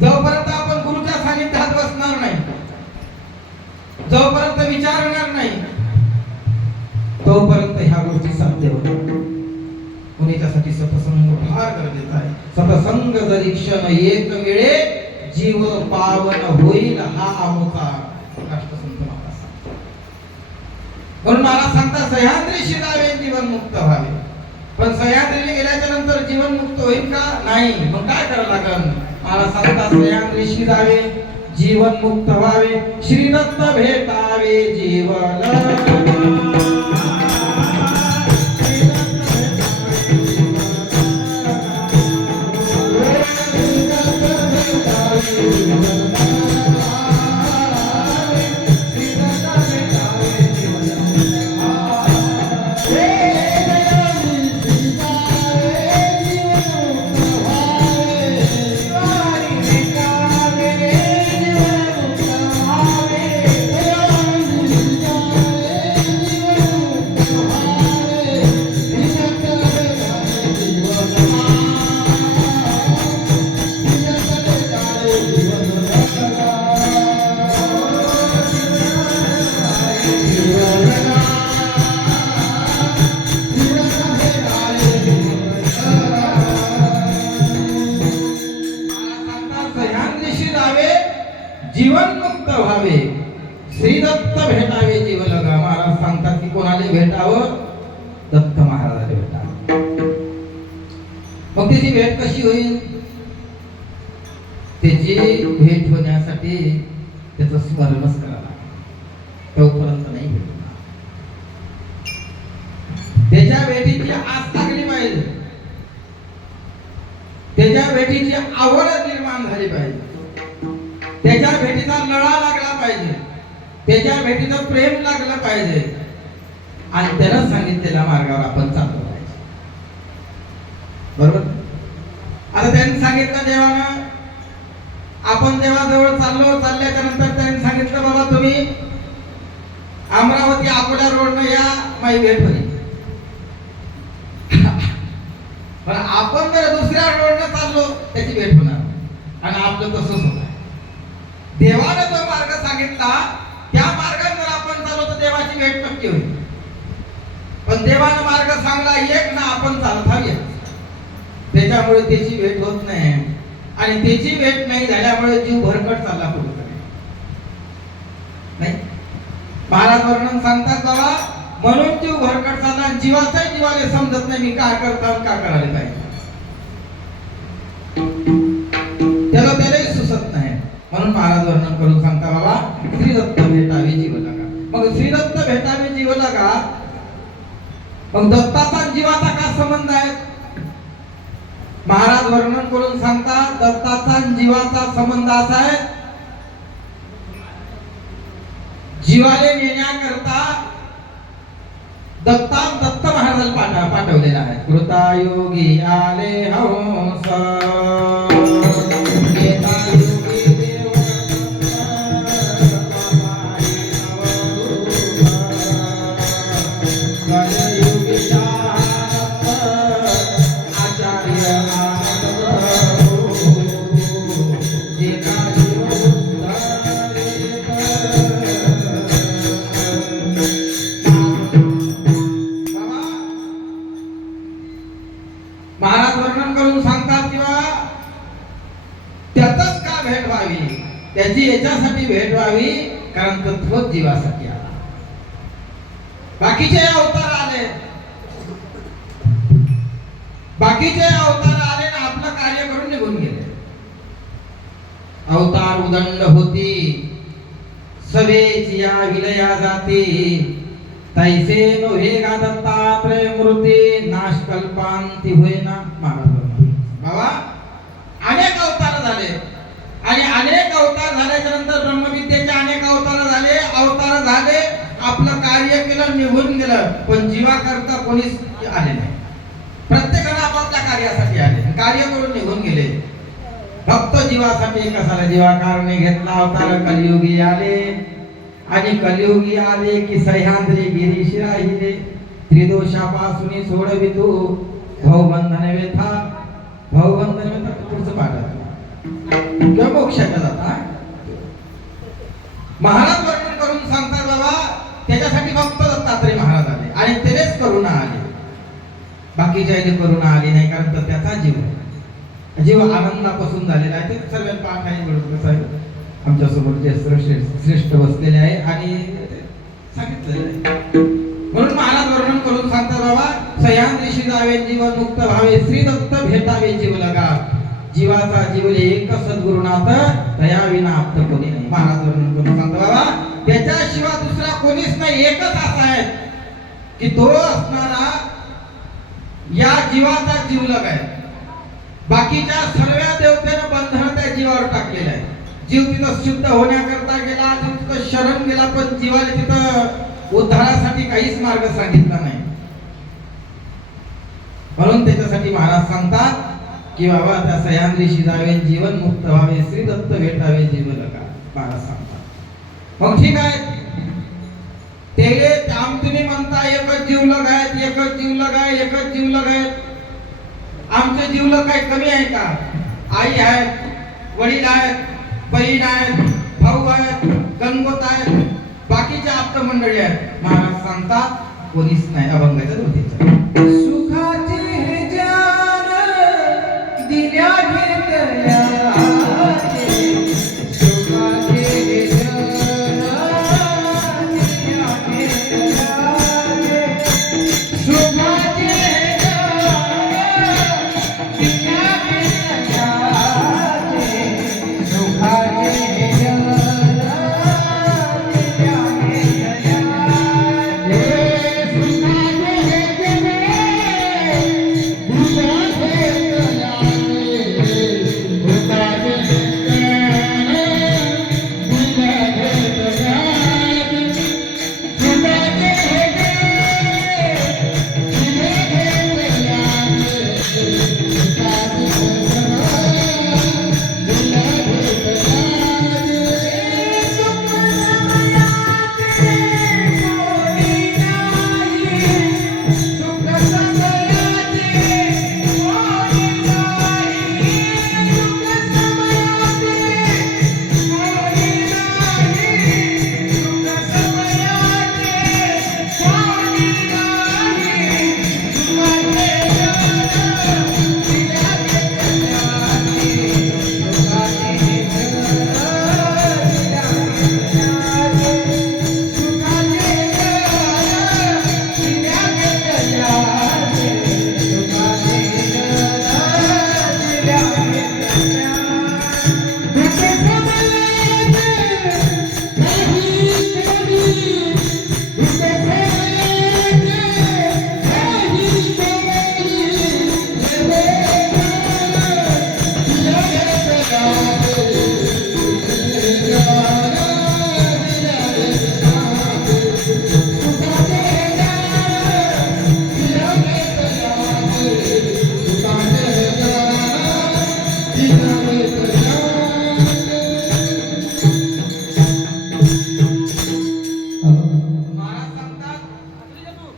जोपर्यंत आपण गुरुच्या सानिध्यात बसणार नाही, जोपर्यंत विचारणार नाही, तोपर्यंत देव कोणीच्यासाठी सतसंग फार गरजेचा आहे. सतसंग जरी क्षण एक वेळे जीव पावन होईल हा आमचा राष्ट्रसंत महाराज सांगतात. म्हणून मला सांगता सह्याद्रीशी जावे जीवन मुक्त व्हावे. पण सह्याद्रीला गेल्याच्या नंतर जीवन मुक्त होईल का? नाही. मग काय करावं लागेल? मला सांगता सह्याद्रीशी जावे जीवन मुक्त व्हावे, श्री दत्त भेटावे जीवन जीवन मुक्त व्हावे, श्री दत्त भेटावे जीवलगा. महाराज सांगतात की कोणाला भेटावं? दत्त महाराजाला भेटावं. मग त्याची भेट कशी होईल? त्याची भेट होण्यासाठी त्याचं स्मरणच करावं लागेल. तोपर्यंत नाही भेटणार. त्याच्या भेटीची आस लागली पाहिजे, त्याच्या भेटीची आवड निर्माण झाली पाहिजे, त्याच्या भेटीचा लळा लागला पाहिजे, त्याच्या भेटीचं प्रेम लागलं पाहिजे आणि त्यानं सांगितलेल्या मार्गावर आपण चाललो पाहिजे. बरोबर? आता त्यांनी सांगितलं देवानं, आपण देवाजवळ चालल्याच्या नंतर त्यांनी सांगितलं बाबा तुम्ही अमरावती अकोला रोडनं या, माझी भेट होईल. पण आपण जर दुसऱ्या रोडनं चाललो त्याची भेट होणार आणि आपलं तसंच होणार. देवाने जो मार्ग सांगितला त्या मार्गाने जर आपण चाललो तर देवाची भेट नक्की होईल. पण देवाने मार्ग सांगला एक ना, आपण चालत हवी, त्याच्यामुळे त्याची भेट होत नाही आणि त्याची भेट नाही झाल्यामुळे जीव भरकट चालला कुठेतरी. नाही, महाराज वर्णन सांगतात बाबा म्हणून जीव भरकट चालला. जीवाचाही जीवाला समजत नाही मी काय करता का करायला पाहिजे, त्यालाही सुचत नाही. म्हणून महाराज वर्णन करून सांगता बाबा श्री दत्त भेटावे जीवलगा. मग श्री दत्त भेटावे जीवलगा, मग दत्ताचा जीवाचा काय संबंध आहे? महाराज वर्णन करून सांगता दत्ताचा जीवाचा संबंध असा आहे, जीवाले नेण्याकरता दत्त महाराजाला पाठवलेला आहे. कृतायोगी आले हंस महाराज वर्णन करून सांगतात किंवा त्यातच का भेट व्हावी, त्याची याच्यासाठी भेट व्हावी कारण तत्वच जीवासाठी आला. बाकीचे अवतार आले, बाकीचे अवतार आले ना आपलं कार्य करून निघून गेले. अवतार उदंड होती सवेची या विलया जाती, तैसे नोहे गा दत्तात्रय मूर्ती नाश कल्पांती होईना. बाबा अनेक अवतार झाले आणि अनेक अवतार झाल्याच्या नंतर ब्रह्मविद्येचे अनेक अवतार झाले, आपलं कार्य केलं निघून गेलं. पण जीवा करता कोणीच आले नाही. प्रत्येकाने आपापल्या कार्यासाठी आले, कार्य करून निघून गेले. फक्त जीवासाठी कसाला जीवाकारने घेतला अवतार. कलियुगी आले आणि कलियुगी आले की सह्याद्री गिरीश राहिले, त्रिदोषापासून सोडवितो भवबंधन व्यथा. भवबंधन व्यथा पुढचं पाठ किंवा मोक्षाच्या जाता. महाराज वर्णन करून सांगतात बाबा त्याच्यासाठी फक्त दत्तात्रय महाराज आले आणि तेच करून आले. बाकीच्या इथे करुणा आली नाही, कारण तर त्याचा जीव आनंदापासून झालेला आहे. ते सर्व पाठ आहे बरोबर साहेब आमच्यासोबत जे श्रेष्ठ बसलेले आहे आणि सांगितलेलं आहे. म्हणून महाराज वर्णन करून सांगतात, बाबा सह्याद्रीशी जावे जीवन मुक्त व्हावे, श्री दत्त भेटावे जीव लगा, जीवाचा जीवले एक सद्गुरुनाथ, तया विना आप्त कोणी नाही. महाराज वर्णन करून सांगतात, बाबा त्याच्याशिवाय दुसरा कोणीच नाही, एकच असा आहे की तो असणारा या जीवाचा जीवलग आहे. बाकीच्या सर्व देवतेनं बंधन त्या जीवावर टाकलेलं आहे. जीव तिथं शुद्ध होण्याकरता गेला, तिथं शरण गेला, पण जीवाला तिथं उद्धारासाठी काहीच मार्ग सांगितला नाही. म्हणून त्याच्यासाठी महाराज सांगतात की बाबा त्या सह्याद्रीशी जावे जीवन मुक्त व्हावे, श्री दत्त भेटावे जीव लगा. महाराज सांगतात मग ठीक आहे, ते तुम्ही म्हणता एकच जीवलग आहेत, एकच जीवलग आहे, एकच जीवलग आहे. आमचे जीवलग काही कमी आहे का? आई आहेत, वडील आहेत, बहीण आहेत, भाऊ आहेत, गणगोत आहेत, बाकीचे आप्त मंडळी आहेत. महाराज सांगतात कोणीच नाही. अभंगाच्या धोतीचा सुखाचे हे जान दिल्या घेतल्या, सुखाचे हे जान दिल्या घेतल्या, सुखाचे हे जान दिल्या घेतल्या, सुखाचे हे जान दिल्या घेतल्या.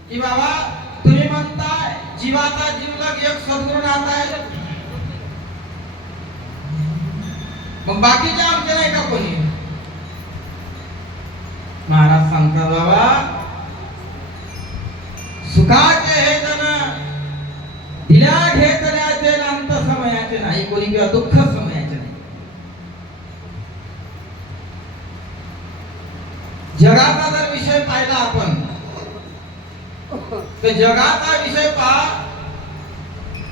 की बाबा तुम्ही म्हणताय जीवाचा जीवलग एक सद्गुरुनाथ आहे, मग बाकीचे आमचे नाही का कोणी? महाराज सांगतात बाबा सुखाचे हे जण दिल्या घेतल्याचे अंत समयाचे नाही कोणी, किंवा दुःख समयाचे नाही. जगाचा जर विषय पाहिला आपण तर जगाचा विषय पहा,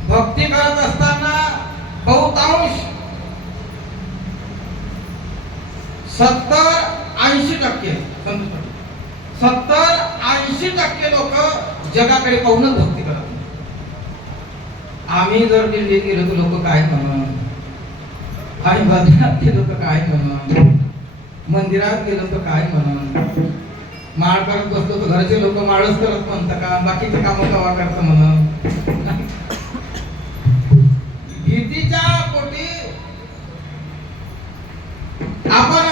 भक्ती करत असताना बहुतांश 70-80% 70-80% लोक जगाकडे पाहूनच भक्ती करतात. आम्ही जर दिल्लीत गेलो तर लोक काय म्हणून, आम्ही बद्रीनाथ गेलो तर काय म्हणून, मंदिरात गेलो तर काय म्हणून, माळ करत बसलो तर घरचे लोक माळच करत म्हणतात का, बाकीचे कामं कवा करत म्हणून. भीतीच्या पोटी आपण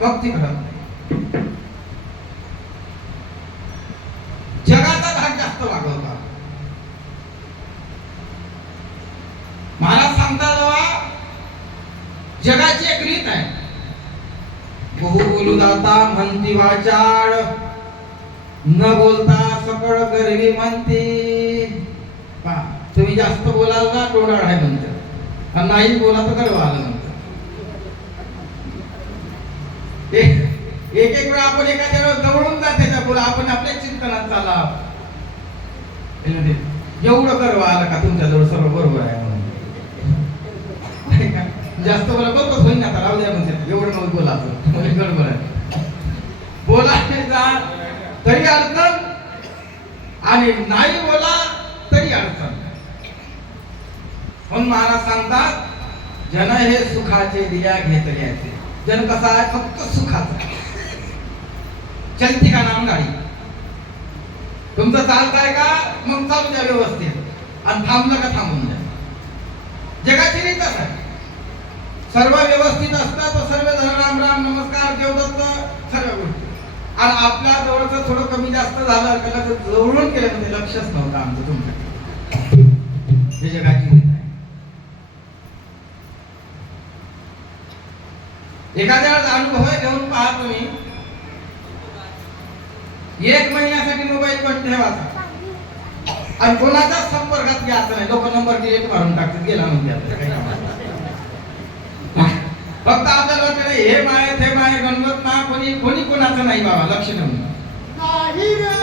भक्ती करत नाही. जगाचा भाग जास्त वागवता. महाराज सांगतात बाबा जगाची एक रीत आहे, बहु बोलू दाता म्हणती वाचाळ, न बोलता सकळ गरवी म्हणती. तुम्ही जास्त बोलाल का डोडाळ आहे म्हणतात, आणि नाही बोला तर गर्व आलं म्हणतात. एक वेळा आपण एखाद्या वेळेस जवळून जा त्याच्या बोला, आपण आपल्या चिंतनात चाला, एवढं गर्व आलं का तुमच्याजवळ सर्व बरोबर आहे म्हणून. जास्त बोला बरोबर होईल ना, आता राहू द्या म्हणजे एवढं मग बोला गडबड आहे. बोलायला जा तरी अडचण, आणि नाही बोला तरी अडचण. म्हणून महाराज सांगतात, जन हे सुखाचे दिल्या घेतल्याचे. जन कसा आहे, फक्त सुखाचा. चलती का नाम गाडी, तुमचं चालताय का मग चालू द्या व्यवस्थित, आणि थांबलं का थांबून द्या. जगाची रीतच आहे, सर्व व्यवस्थित असतात तर सर्व जण राम राम नमस्कार देवदत्त सर्व गोष्टी. आणि आपल्या जवळचं थोडं कमी जास्त झालं त्याला जवळून केलं म्हणजे लक्षच नव्हतं आमचं तुमच्याकडे. हे जगाची रीत आहे. एखाद्या वेळेस अनुभव घेऊन पहा तुम्ही, 1 महिन्यासाठी मोबाईल पण ठेवायचा आणि कोणाच्या संपर्कात घ्यायचं नाही. लोक नंबर डिलीट मारून टाकतात, गेला म्हणते. फक्त आपल्याला वाटतं हे माय ते माय गणवत ना, कोणी कोणी कोणाचं नाही बाबा, लक्ष ठेवून. नाही रे,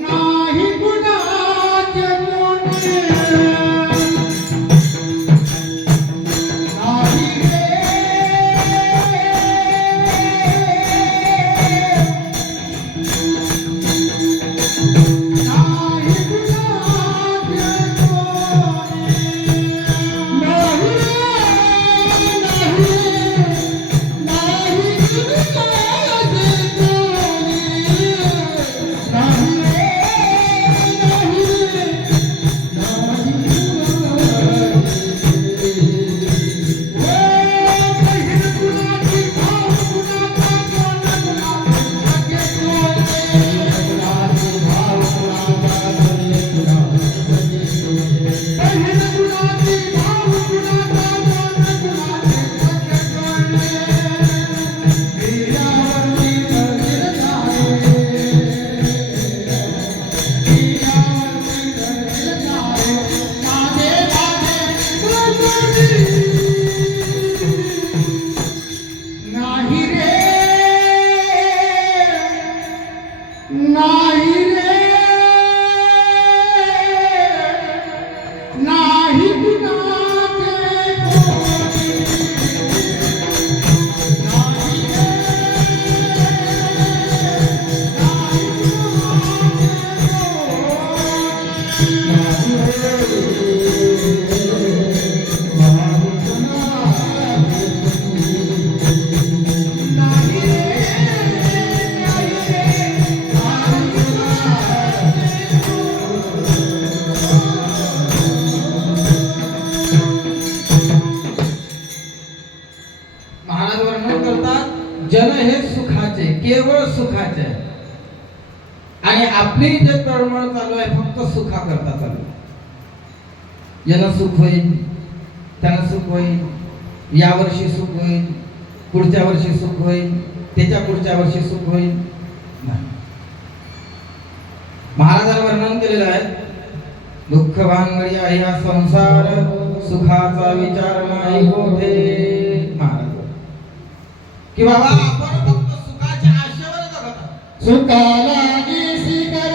नाही कुणाचे कोणी, नाही रे, नाही रे, नाही कुणाचे कोणी, नाही महाराज वर्णन करतात, जन हे सुखाचे, केवळ सुखाचे. आणि आपली जे तळमळ चालू आहे फक्त सुखा करता चालू. ज्यांना सुख होईल त्यांना सुख होईल, या वर्षी सुख होईल, पुढच्या वर्षी सुख होईल, त्याच्या पुढच्या वर्षी सुख होईल. महाराजांनी वर्णन केलेलं आहे, दुःख भांगडी आहे हा संसार, सुखाचा विचार नाही होते. महाराज की बाबा आपण फक्त सुखाच्या आशेवर जगत आहोत. सुखाला कर सीते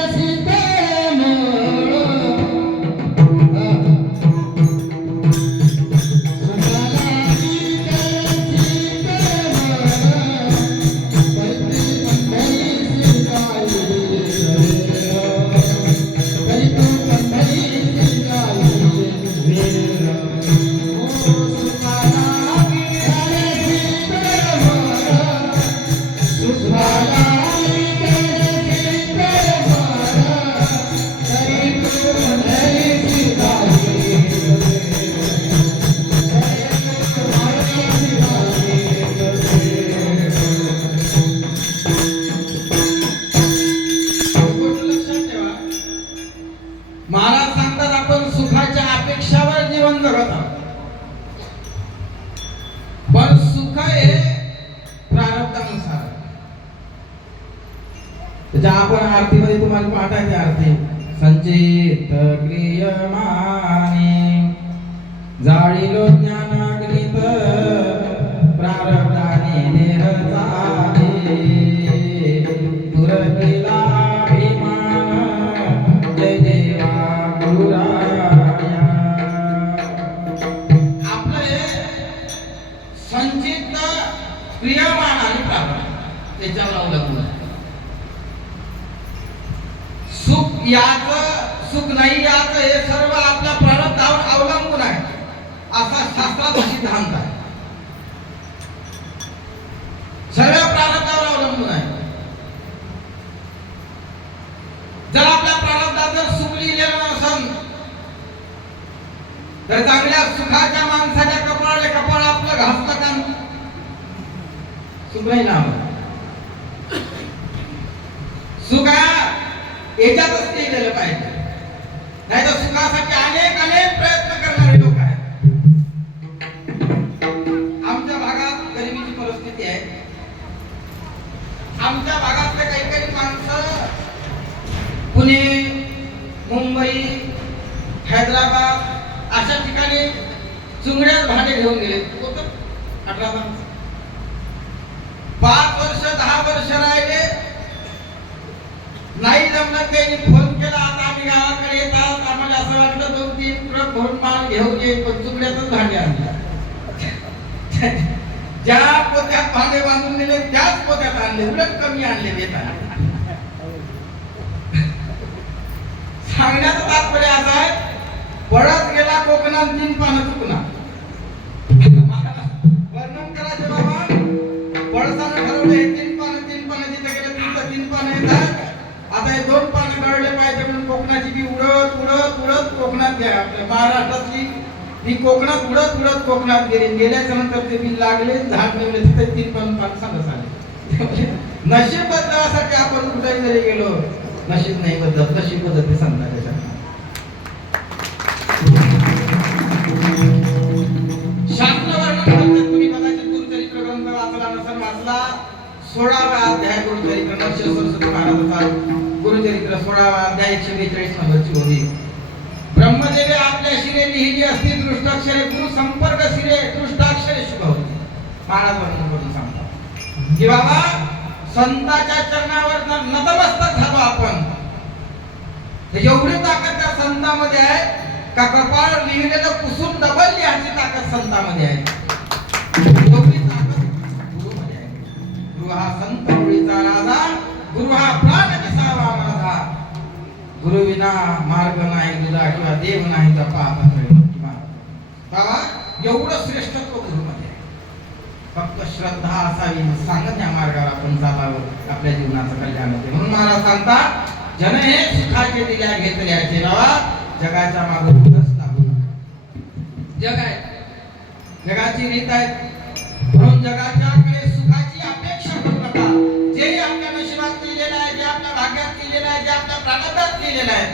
सुखाला त्याच्या आपण आरतीमध्ये तुम्हाला पाठायची आरती संचित क्रियमाने जाळीलो ज्ञानाग्नित प्रारब्धाने देह चाले दुर्गेला अभिमान जय देवा गुरुराया. आपलं हे संचित क्रियमान आणि प्रारब्ध त्याच्यावर अवलंबून आहे. सुख याचं सुख नाही याचं हे सर्व आपल्या प्रारब्धावर अवलंबून आहे असा शास्त्राचा सिद्धांत आहे. सर्व प्रारब्धावर अवलंबून आहे. जर आपल्या प्रारब्धात जर सुख लिहिलेलं नसेल तर चांगल्या सुखाच्या माणसाच्या कपाळाला कपाळ आपलं घासलं का सुख नाही ना. सुख याच्यातच लिहिलेलं पाहिजे. नाही तर सुखासाठी अनेक अनेक प्रयत्न करणारे लोक आहेत. आमच्या भागात गरिबीची परिस्थिती आहे. आमच्या भागातले काही काही माणसं पुणे मुंबई हैदराबाद अशा ठिकाणी चुंगड्यात भांडे घेऊन गेले. 18 माणसं 5 वर्ष 10 वर्ष राहिले नाही जमलं. त्यांनी फोन केला आता आम्ही गावाकडे येतात आम्हाला असं वाटलं 2-3 ट्रक भरून माल घेऊन येईल पण चुकड्यातच भांडे आणले. ज्या पोत्यात भांडे बांधून दिले त्याच पोत्यात आणले उलट कमी आणले देताना. सांगण्याचं तात्पर्य असं आहे पडत गेला कोकणात 3 पानं चुकणार. वर्णन करायचे बाबा पडसानं ठरवलं हे 3 पानं जिथे गेलं तिथं 3 पानं येतात. आता हे 2 पानं गळले पाहिजे म्हणून कोकणाची बी उडत उडत उडत कोकणात गेली. आपल्या महाराष्ट्रातली ती कोकणात उडत उडत कोकणात गेली. गेल्याच्या नंतर ते बी लागले झाड निवडले तिथे 3 पानं सांगत आले. नशीब बदलासाठी आपण कुठेही जरी गेलो नशीब नाही बदलत नशीब बदलते सांगता त्याच्या. शास्त्र वर्णन करतात तुम्ही कदाचित गुरुचरित्र ग्रंथ वाचला नसेल वाचला 16वा अध्याय गुरुचरित्र नरसिंह सरस्वती महाराजांचा गुरुचरित्र 16वा अध्याय 142 नंबरची ओळी. ब्रह्मदेवे आपल्या शिरे लिहिली असती दृष्टाक्षरे गुरु संपर्क शिरे दृष्टाक्षरे शुभ होती. महाराज वर्णन करून सांगतात की बाबा संताच्या चरणावर नतमस्तक झालो आपण. एवढी ताकद त्या संतामध्ये आहे का कपाळ लिहिलेलं पुसून डबल लिहायची ताकद संतामध्ये आहे. एवढी ताकद गुरुमध्ये आहे. गुरु हा संत मुळीचा राजा गुरु हा प्राण विसावा माझा. गुरु विना मार्ग नाही दुधा किंवा देव नाही तपा बाबा एवढं श्रेष्ठत्व गुरुमध्ये आहे. फक्त श्रद्धा असावी सांगत या मार्गावर आपण चालावं आपल्या जीवनाचं कल्याण होते. म्हणून महाराज सांगतात जन हे सुखाचे दिल्या घेतल्याचे बाबा जगाच्या मागे कुठंच लागू नका. जग आहे जगाची रीत आहे म्हणून जगाच्याकडे सुखाची अपेक्षा करू नका. जे आपल्या नशिबात लिहिलेलं आहे जे आपल्या भाग्यात लिहिलेलं आहे जे आपल्या प्रारब्धात लिहिलेलं आहे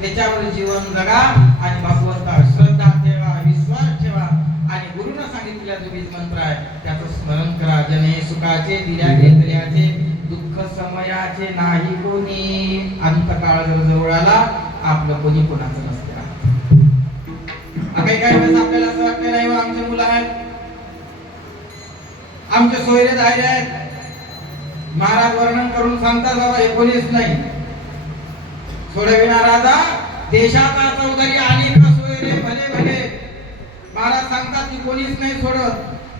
त्याच्यावर जीवन जगा आणि भगवंतावर श्रद्धा ठेवा विश्वास ठेवा आणि गुरुनं सांगितलेला जो बीज मंत्र आहे त्याचं स्मरण करा. जने सुखाचे दिल्या घेतल्याचे दुःख समयाचे नाही कोणी. अंतकाळ जर जवळ आला आपलं कोणी कोणाचं नसते राहत. काही वेळेस आपल्याला असं वाटतं नाही आमचे मुलं आहेत आमचे सोयरे धायरे आहेत. महाराज वर्णन करून सांगतात बाबा हे कोणीच नाही सोडविना राजा देशाचा चौधरी अनेक सोयरे भले भले. महाराज सांगतात की कोणीच नाही सोडत.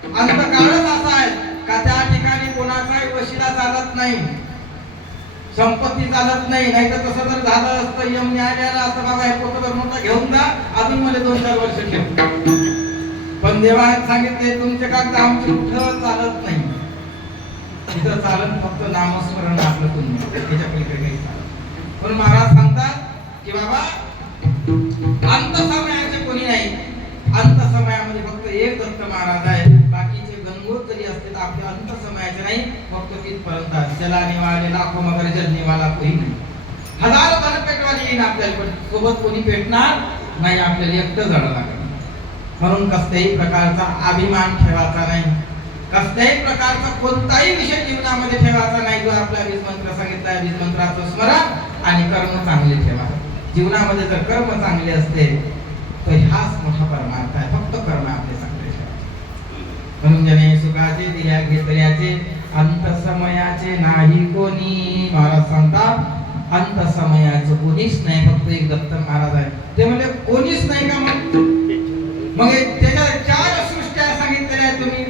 अंतकाळच असा आहे का त्या ठिकाणी कोणाचाही वशिला चालत नाही संपत्ती चालत नाही. नाही तर तसं जर झालं असतं यम न्यायालयाला असं बाबा हे पोतभर मोठा घेऊन जा अजून मला 2-4 वर्ष ठेव. पण देवाने सांगितले तुमचे कागद आमचे कुठं चालत नाही. तिथं चालत फक्त नामस्मरण आपलं पुण्य त्याच्या पलीकडे काही चालत. म्हणून महाराज सांगतात की बाबा अंत समयाचे कोणी नाही. अंत समयामध्ये फक्त एक दत्त महाराज आहे. बाकीचे गणगोत जरी असते तर आपल्या अंत समयाचे नाही फक्त तिथपर्यंत. जलाने वाले लाखो मगर जलने वाला कोणी नाही. हजारो जण पेटवाले येईन आपल्याला पण सोबत कोणी पेटणार नाही. आपल्याला एकटं जळावं लागेल. म्हणून कसल्याही प्रकारचा अभिमान ठेवायचा नाही. कसल्याही प्रकारचा कोणताही विषय जीवनामध्ये ठेवायचा नाही. जो आपला बीज मंत्र सांगितला, बीज मंत्राचं स्मरण आणि कर्म चांगले ठेवा. जीवनामध्ये जर कर्म चांगले असते तर हाच मोठा परमार्थ आहे. फक्त कर्म आपले चांगले ठेवा. म्हणून ज्याने सुखाचे दिल्या घेतल्याचे अंत समयाचे नाही कोणी. महाराज सांगतात अंत समयाचं कोणीच नाही, फक्त एक दत्त महाराज आहे. ते म्हणजे कोणीच नाही का? मग त्याच्या 4 सृष्ट्या सांगितलेल्या आहेत तुम्ही.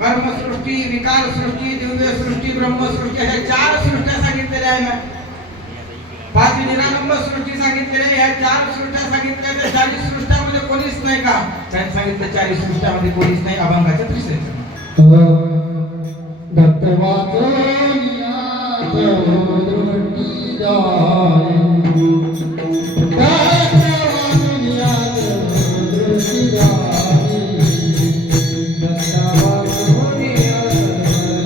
कर्मसृष्टी, विकार सृष्टी, दिव्य सृष्टी, ब्रह्मसृष्टी, ह्या 4 सृष्ट्या सांगितलेल्या आहेत ना. 5 निरालंब सृष्टी सांगितलेल्या, ह्या 4 सृष्ट्या सांगितल्या. त्या 40 सृष्ट्यामध्ये कोणीच नाही का? त्यांनी सांगितलं 40 सृष्ट्यामध्ये कोणीच नाही. अभंगाच्या 30 दत्त वाचनिया दृष्टी जाय, दत्त वाचनिया दृष्टी जाय, दत्त वाचनिया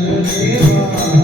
दृष्टी जाय,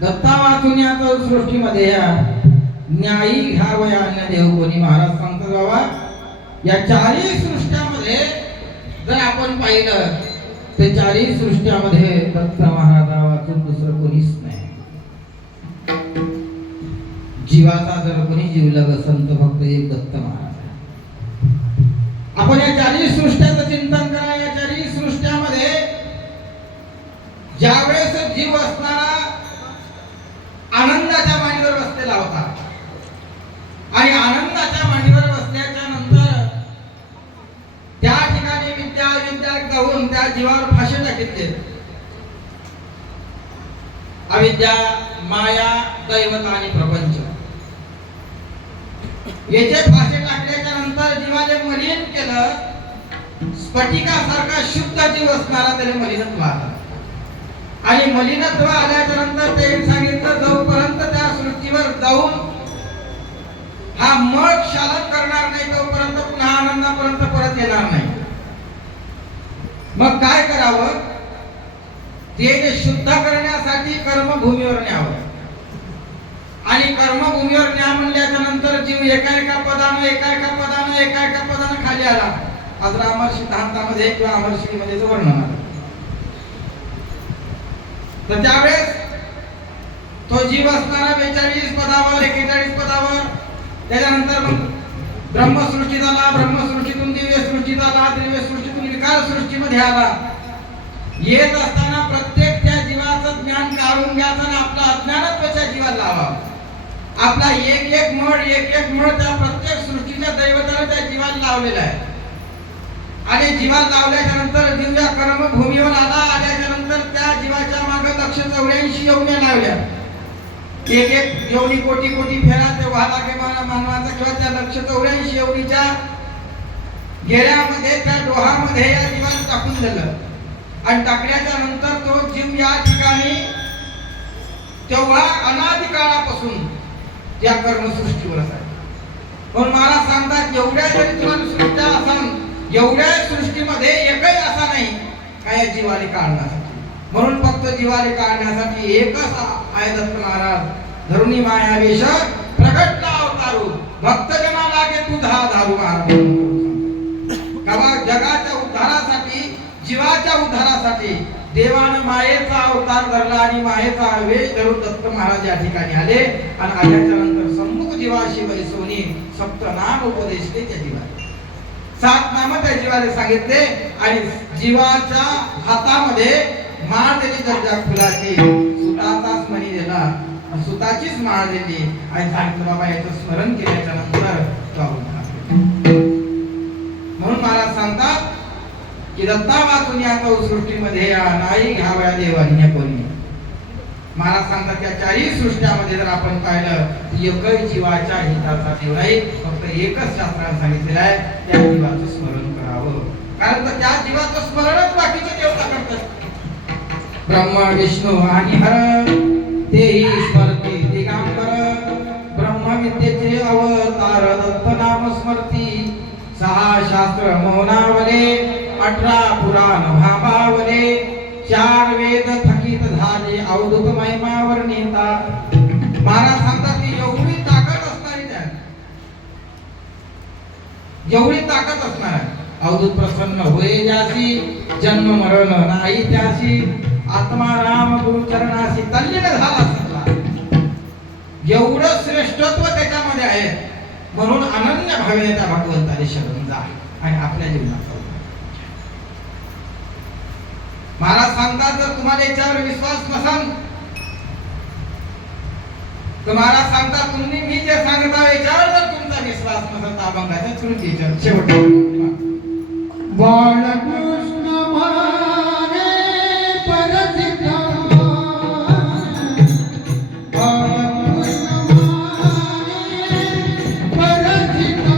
दत्त वाचनिया दृष्टी सृष्टीमध्ये या न्यायी घ्यावया अन्य देव कोणी. महाराज सांगतात बाबा या 4 सृष्ट्यामध्ये जर आपण पाहिलं ते 4 सृष्ट्यामध्ये दत्त महाराजा वाचून दुसरं कोणीच नाही. जीवाचा जर कोणी जीवलग असेल तर फक्त एक दत्त महाराज आहे. आपण या 4 सृष्ट्याचं चिंतन करा. या 4 सृष्ट्यामध्ये ज्यावेळेस जीव असणारा आनंदाच्या मांडीवर बसलेला होता आणि आनंदाच्या मांडीवर बसल्याच्या नंतर त्या ठिकाणी विद्या गाऊन त्या जीवावर फाशी टाकले. अविद्या, माया, दैवत आणि प्रपंच याचे फाशी टाकल्याच्या नंतर जीवाने मलिन केलं. स्फटिकासारखा शुद्ध जीव असणारा त्याला मलिनत्व आला आणि मलिनत्व आल्याच्या नंतर ते सांगितलं जोपर्यंत त्या सृष्टीवर जाऊन हा मळ क्षालन करणार नाही तोपर्यंत पुन्हा आनंदापर्यंत परत येणार नाही. मग काय करावं? ते शुद्ध करण्यासाठी कर्मभूमीवर न्यावं आणि कर्मभूमीवर न्या म्हणल्याच्या नंतर जीव एका पदानं खाली आला. आज अमर सिद्धांतामध्ये किंवा अमरश्रीमध्ये वर्णन आलं. तर त्यावेळेस तो जीव असणारा 42 पदावर 41 पदावर, त्याच्यानंतर मग ब्रह्मसृष्टी झाला, ब्रह्मसृष्टीतून दिव्य सृष्टी झाला, दिव्य सृष्टीतून विकार सृष्टीमध्ये आला. येत असताना प्रत्येक त्या जीवाचं ज्ञान काढून घ्यायचं आणि आपला अज्ञानत्वाच्या जीवाला लावावं. आपला एक मळ त्या प्रत्येक सृष्टीच्या दैवताला त्या जीवाला लावलेला आहे आणि जीवाला लावल्याच्या नंतर जीव या कर्मभूमीवर आल्याच्या नंतर त्या जीवाच्या मागे 184 योनी लावल्या. एक योनी कोटी फेरा ते व्हायला किंवा मानवाचा किंवा त्या 184 योनीच्या घेऱ्यामध्ये त्या डोहामध्ये या जीवाला टाकून दिलं आणि टाकल्याच्या नंतर तो जीव या ठिकाणी तेव्हा अनादी काळापासून या कर्मसृष्टीवरच आहे. पण महाराज सांगतात एवढ्या जरी तुला सृष्ट्या असन एवढ्या सृष्टीमध्ये एकही असा नाही काय या जीवाले काढण्यासाठी. म्हणून फक्त जीवाले काढण्यासाठी एकच आहे दत्त महाराज. धरुणी माया वेश प्रगटला अवतारू भक्तजनाला लागे तुझा दारू महाराज कवा जगाच्या उद्धारासाठी जीवाच्या उद्धारासाठी देवानं मायेचा अवतार धरला आणि मायेचा वेश धरून दत्त महाराज या ठिकाणी आले आणि आल्याच्या नंतर सम्मुख जीवाशी बैसवणी सप्तनाम उपदेशले त्या जीवाला 7 नाम त्या जीवाला सांगितले आणि जीवाच्या हातामध्ये माळ दिली दर्जा फुलाची सुताचाच मणी दिला सुताचीच माळ दिली आणि सांगितलं बाबा याचं स्मरण केल्याच्या नंतर तो अवतार. म्हणून महाराज सांगतात की दत्ता वाचून या सृष्टीमध्ये नाही घ्याव्या देवान्य कोणी. महाराज सांगतात त्या 4ही सृष्ट्यामध्ये जर आपण पाहिलं तर एकही जीवाच्या हिताचा देव नाही फक्त एकच शास्त्राने सांगितलेलं आहे त्या जीवाचं स्मरण करावं कारण तर त्या जीवाचं स्मरणच बाकीचे देवता करतात. ब्रह्मा विष्णू आणि हर तेही स्मरती दिगंबर ब्रह्मविद्येचे अवतार दत्त नाम स्मरती 6 शास्त्र मौनावले 18 पुराण भाबावले 4 वेद थकीत झाले अवधूत महिमा वर्णिता. महाराज सांगतात की एवढी ताकद असणारी त्या एवढी ताकद असणार अवधूत प्रसन्न होय ज्यासी जन्म मरण नाही त्यासी आत्मा राम गुरु चरणासी तल्लीन झाला सगळा. एवढं श्रेष्ठत्व त्याच्यामध्ये आहे म्हणून अनन्य भावेने त्या भगवंताने शरण जा आणि आपल्या जीवनात महाराज सांगतात जर तुम्हाला याच्यावर विश्वास नसेल तर महाराज सांगतात तुम्ही मी जे सांगता याच्यावर जर तुमचा विश्वास नसेल तर अभंगाच्या चुकीच्या शेवट बाळकृष्ण माने परसिद्ध बाळकृष्ण माने परसिद्ध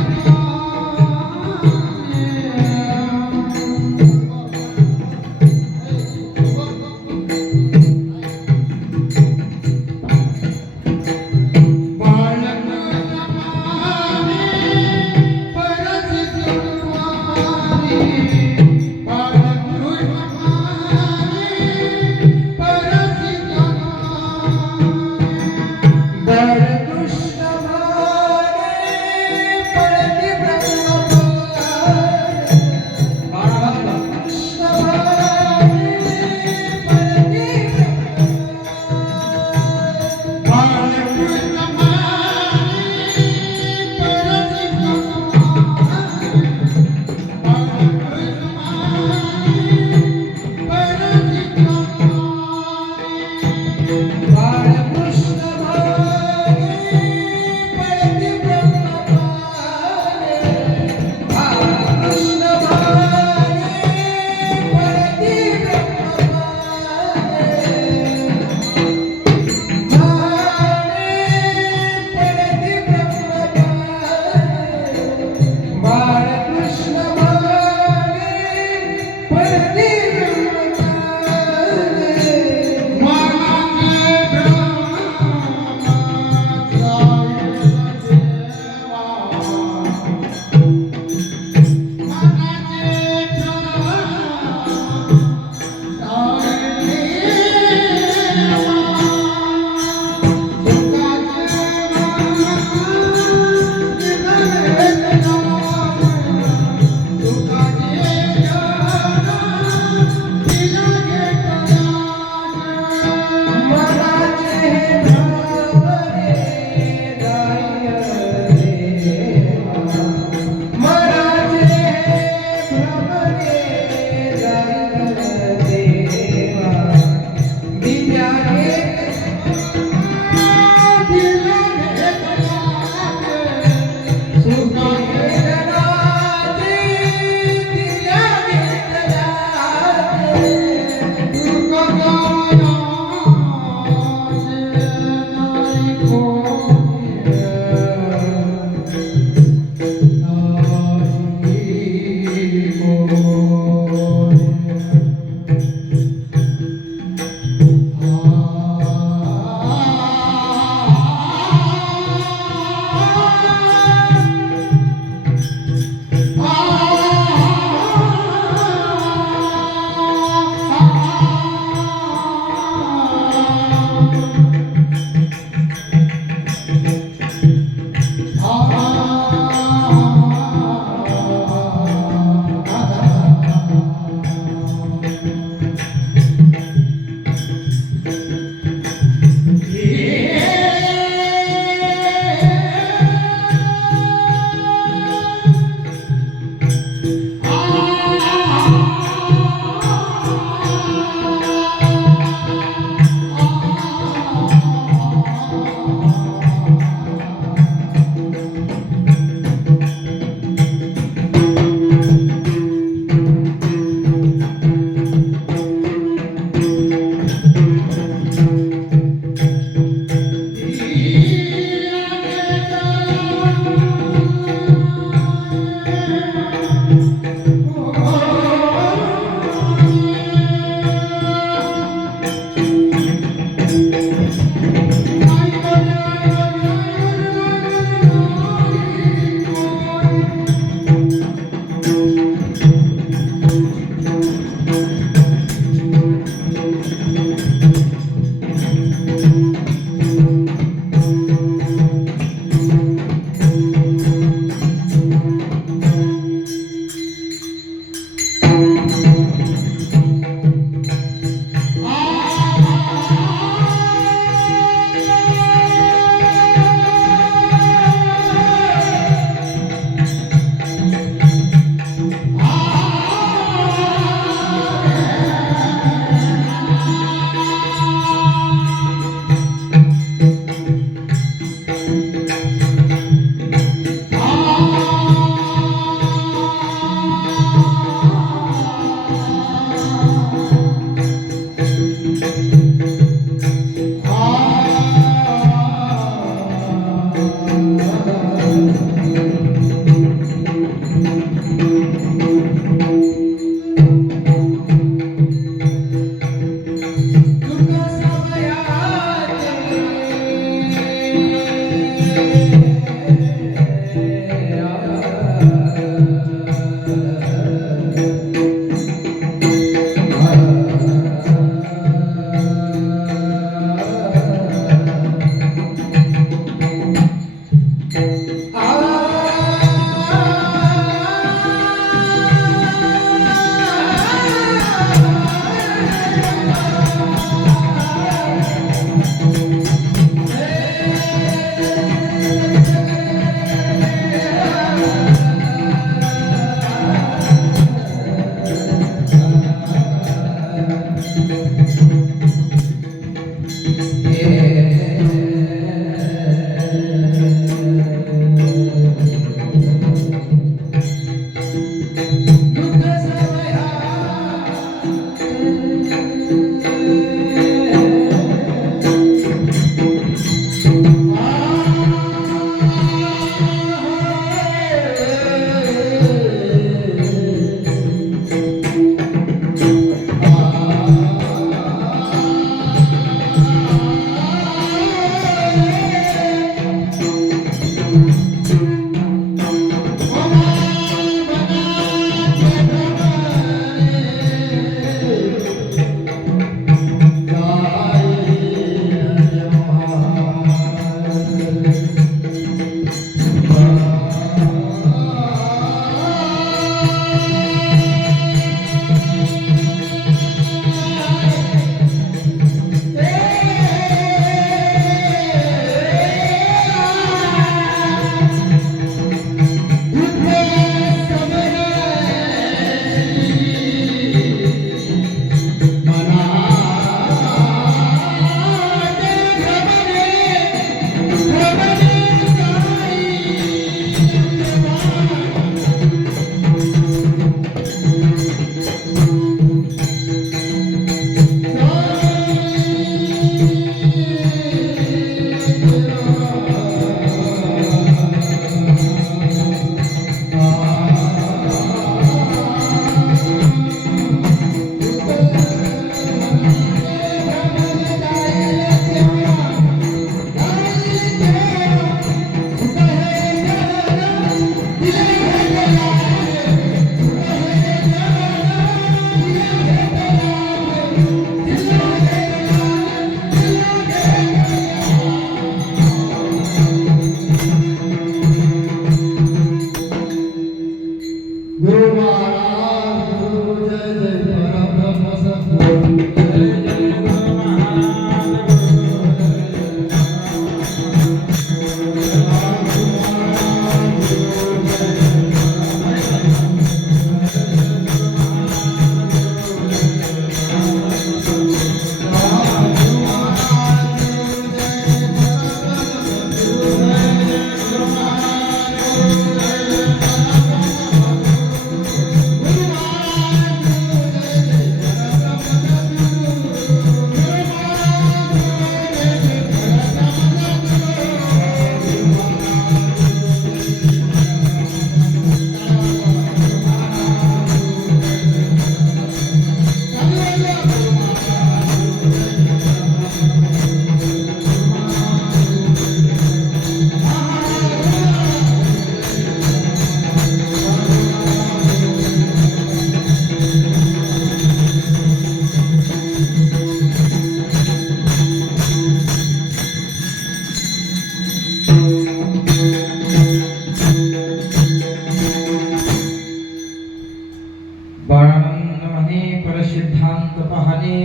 बाळानंद म्हणे परसिद्धांत पाहणे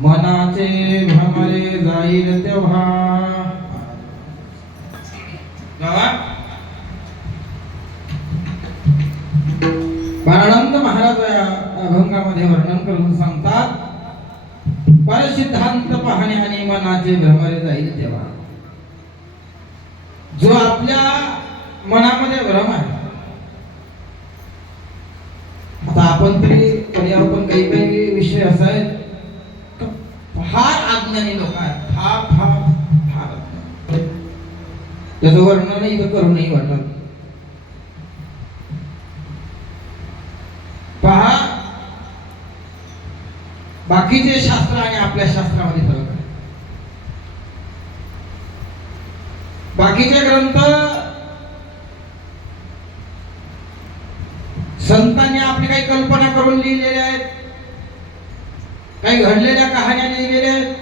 मनाचे भ्रमरे जाईल तेव्हा. बाळानंद महाराज या अभंगामध्ये वर्णन करून सांगतात, परसिद्धांत पाहणे आणि मनाचे भ्रमरे जाईल तेव्हा. जो आपल्या मनामध्ये भ्रम आहे, आता आपण तरी आपण काही काही विषय असा आहेत, फार अज्ञानी लोक आहेत, फार फार फार त्याचं वर्णन इथं करूनही वाटत. पहा, बाकीचे शास्त्र आणि आपल्या शास्त्रामध्ये फरक आहे. बाकीचे ग्रंथ संतांनी आपली काही कल्पना करून लिहिलेल्या आहेत, काही घडलेल्या कहाण्या लिहिलेल्या आहेत,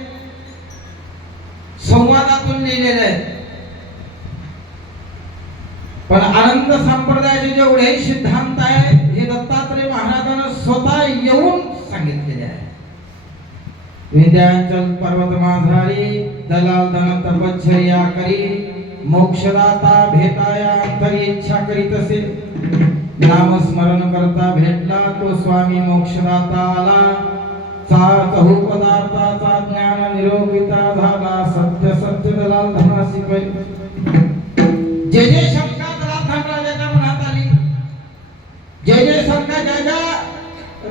संवादातून लिहिलेल्या आहेत. पण आनंद संप्रदायाचे जेवढे सिद्धांत आहे हे दत्तात्रय महाराजांना स्वतः येऊन सांगितलेले आहे. विद्यांचल पर्वत माझारी दलाल धन तपश्चर्या करी, मोक्षदाता भेटाया अंतरी इच्छा करीत असे. नामस्मरण करता भेटला तो स्वामी मोक्षदाता आला, चहू पदार्थाचा ज्ञान निरोगिता झाला सत्य सत्य दलाल धनासी पै जे जे शंका दलाल राजाच्या मनात आली जे जे शंका ज्या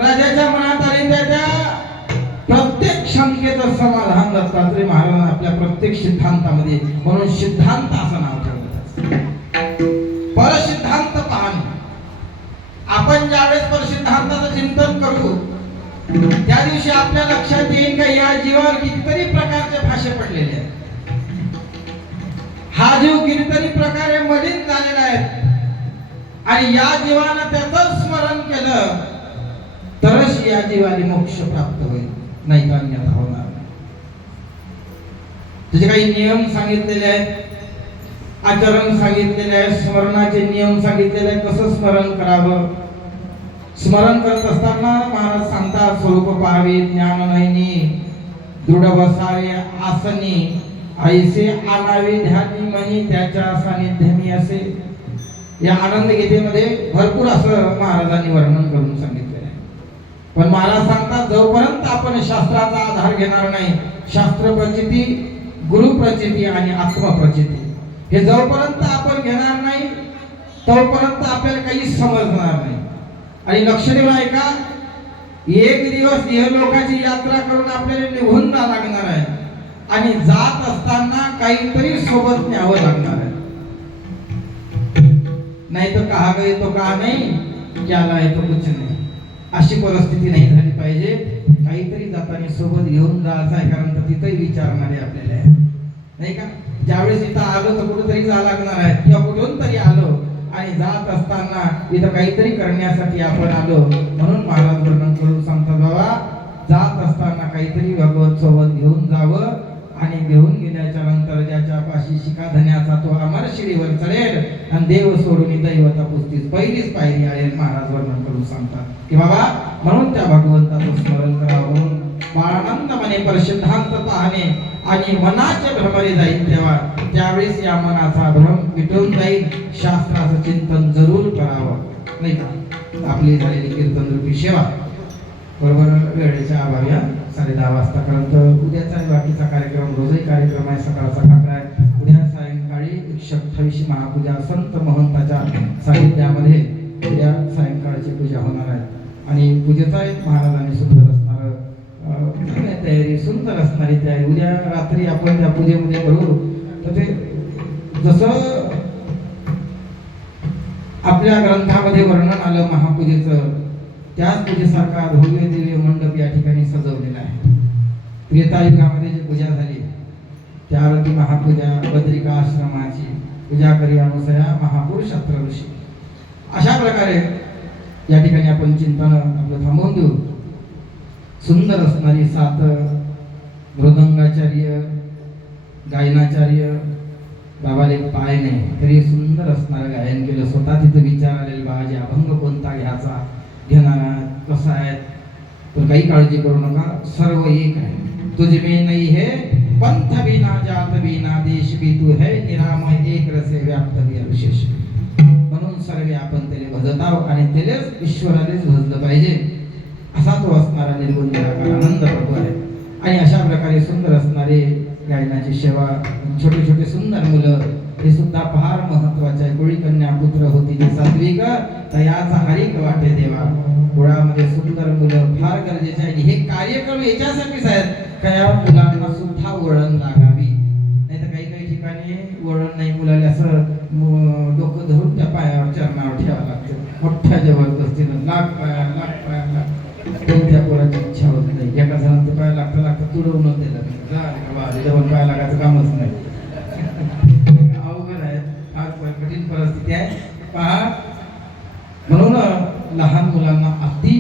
राजाच्या मनात आली त्या प्रत्येक शंकेचं समाधान दत्तात्रय महाराजांना आपल्या प्रत्येक सिद्धांतामध्ये म्हणून सिद्धांत असं नाव ठेवलं. परसिद्धांत पाहणे. आपण ज्यावेळेस परसिद्धांताचं चिंतन करू त्या दिवशी आपल्या लक्षात येईल का या जीवावर कितीतरी प्रकारचे भाषे पडलेले आहेत. हा जीव कितीतरी प्रकारे मलिन झालेला आहे आणि या जीवानं त्याचं स्मरण केलं तरच या जीवाला मोक्ष प्राप्त होईल, नाही तर अन्यथा होणार नाही. त्याचे काही नियम सांगितलेले आहेत, आचरण सांगितलेले आहे, स्मरणाचे नियम सांगितलेले आहेत, कसं स्मरण करावं. स्मरण करत असताना महाराज सांगतात स्वरूप पाहावे ज्ञान नाही दृढ बसावे आसनी ऐसे आणावे ध्यानी मनी त्याच्या सानिध्यमी असे. या आनंद गीतेमध्ये भरपूर असं महाराजांनी वर्णन करून सांगितलेलं आहे. पण महाराज सांगतात जोपर्यंत आपण शास्त्राचा आधार घेणार नाही, शास्त्र प्रचिती गुरु प्रचिती आणि आत्मप्रचिती हे जोपर्यंत आपण घेणार नाही तोपर्यंत आपल्याला काही समजणार नाही. आणि लक्ष देऊ ऐका, एक दिवस इहलोकाची यात्रा करून आपल्याला निघून जा लागणार आहे आणि जात असताना काहीतरी सोबत न्यावं लागणार आहे. नाही तर कहा गए तो कहा नाही, क्या लाए तो कुछ नाही. अशी परिस्थिती नाही झाली पाहिजे. काहीतरी जाताना सोबत घेऊन जायचं आहे, कारण तिथेही विचारणारे आपल्याला आहे, नाही का. ज्यावेळेस इथं आलो तर कुठेतरी जा लागणार आहे किंवा कुठून तरी आलो आणि जात असताना इथं काहीतरी करण्यासाठी आपण आलो. म्हणून महाराज वर्णन करून सांगतात बाबा जात असताना काहीतरी भगवत सोबत घेऊन जावं आणि घेऊन गेल्याच्या नंतर ज्याच्या पाशी शिका धन्याचा तो अमर शिडीवर चढेल आणि देव सोडून दैवता पुस्तीस पहिलीच पायरी आहे. महाराज वर्णन करून सांगतात की बाबा म्हणून त्या भगवंताचं स्मरण करावं. म्हणून बाळानंद मने परसिद्धांत पाहणे आणि मनाचे भ्रमरे जाईल तेव्हा त्यावेळेस या मनाचा भ्रम मिटून जाईल. शास्त्राचं चिंतन जरूर करावं, नाही का. आपली झालेली कीर्तन रूपी सेवा बरोबर वेळेच्या अभावी 10:30 वाजता, कारण उद्याचा बाकीचा कार्यक्रम रोजही कार्यक्रम आहे, सकाळचा काकडा आहे. उद्या सायंकाळी 128 महापूजा संत महंताच्या साहित्यामध्ये उद्या सायंकाळची पूजा होणार आहे आणि पूजेचा एक महाराजांनी सुंदर असणार तयारी, सुंदर असणारी तयारी उद्या रात्री आपण त्या पूजेमध्ये करू. तर ते जसं आपल्या ग्रंथामध्ये वर्णन आलं महापूजेचं, त्याच पूजेसारखा भव्य दिव्य मंडप या ठिकाणी सजवलेला आहे. त्रेतायुगामध्ये जी पूजा झाली त्या आरती महापूजा बद्रिका आश्रमाची पूजा करी अनुसया महापुरुष शस्त्र ऋषी. अशा प्रकारे या ठिकाणी आपण चिंतन आपलं थांबवून देऊ. सुंदर असणारी 7 मृदंगाचार्य गायनाचार्य बाबाले पाय नाही तरी सुंदर असणारं गायन केलं. स्वतः तिथं विचार आलेले बाबाजी अभंग कोणता घ्यायचा, घेणारा कसा आहे, पण काही काळजी करू नका, सर्व एक आहे. तुझे में नहीं है पंथ बिना जात बिना देश भी तू है निरामय एक रसे व्याप्त विशेष. म्हणून सर्व आपण त्याला भजत आहोत आणि त्यालाच ईश्वरानेच भजलं पाहिजे असा तो असणारा निर्गुण निराकार आनंद प्रभू आहे. आणि अशा प्रकारे सुंदर असणारे गायनाची सेवा, छोटे छोटे सुंदर मुलं हे सुद्धा फार महत्वाचे आहे. कोळी कन्या पुत्र होती जी सात्विक तयाचा हरिक वाटे देवा. कुळामध्ये सुंदर मुलं फार गरजेचे आहे. हे कार्यक्रम याच्यासाठीच आहेत का या मुलांना सुद्धा वळण लागावी. नाही तर काही काही ठिकाणी वळण नाही, मुलाला असं डोकं धरून त्या पायावर चरणावर ठेवावं लागतं मोठ्या जबरदस्तीनं, लाग पाया लाग पाया लाग. कोणत्या पोराची इच्छा होत नाही. एका जणांचं पाय लागतं लागतं तुडवून दिलं पाय लागायचं कामच नाही. अवघड आहे, फार कठीण परिस्थिती आहे पहा. म्हणून लहान मुलांना अति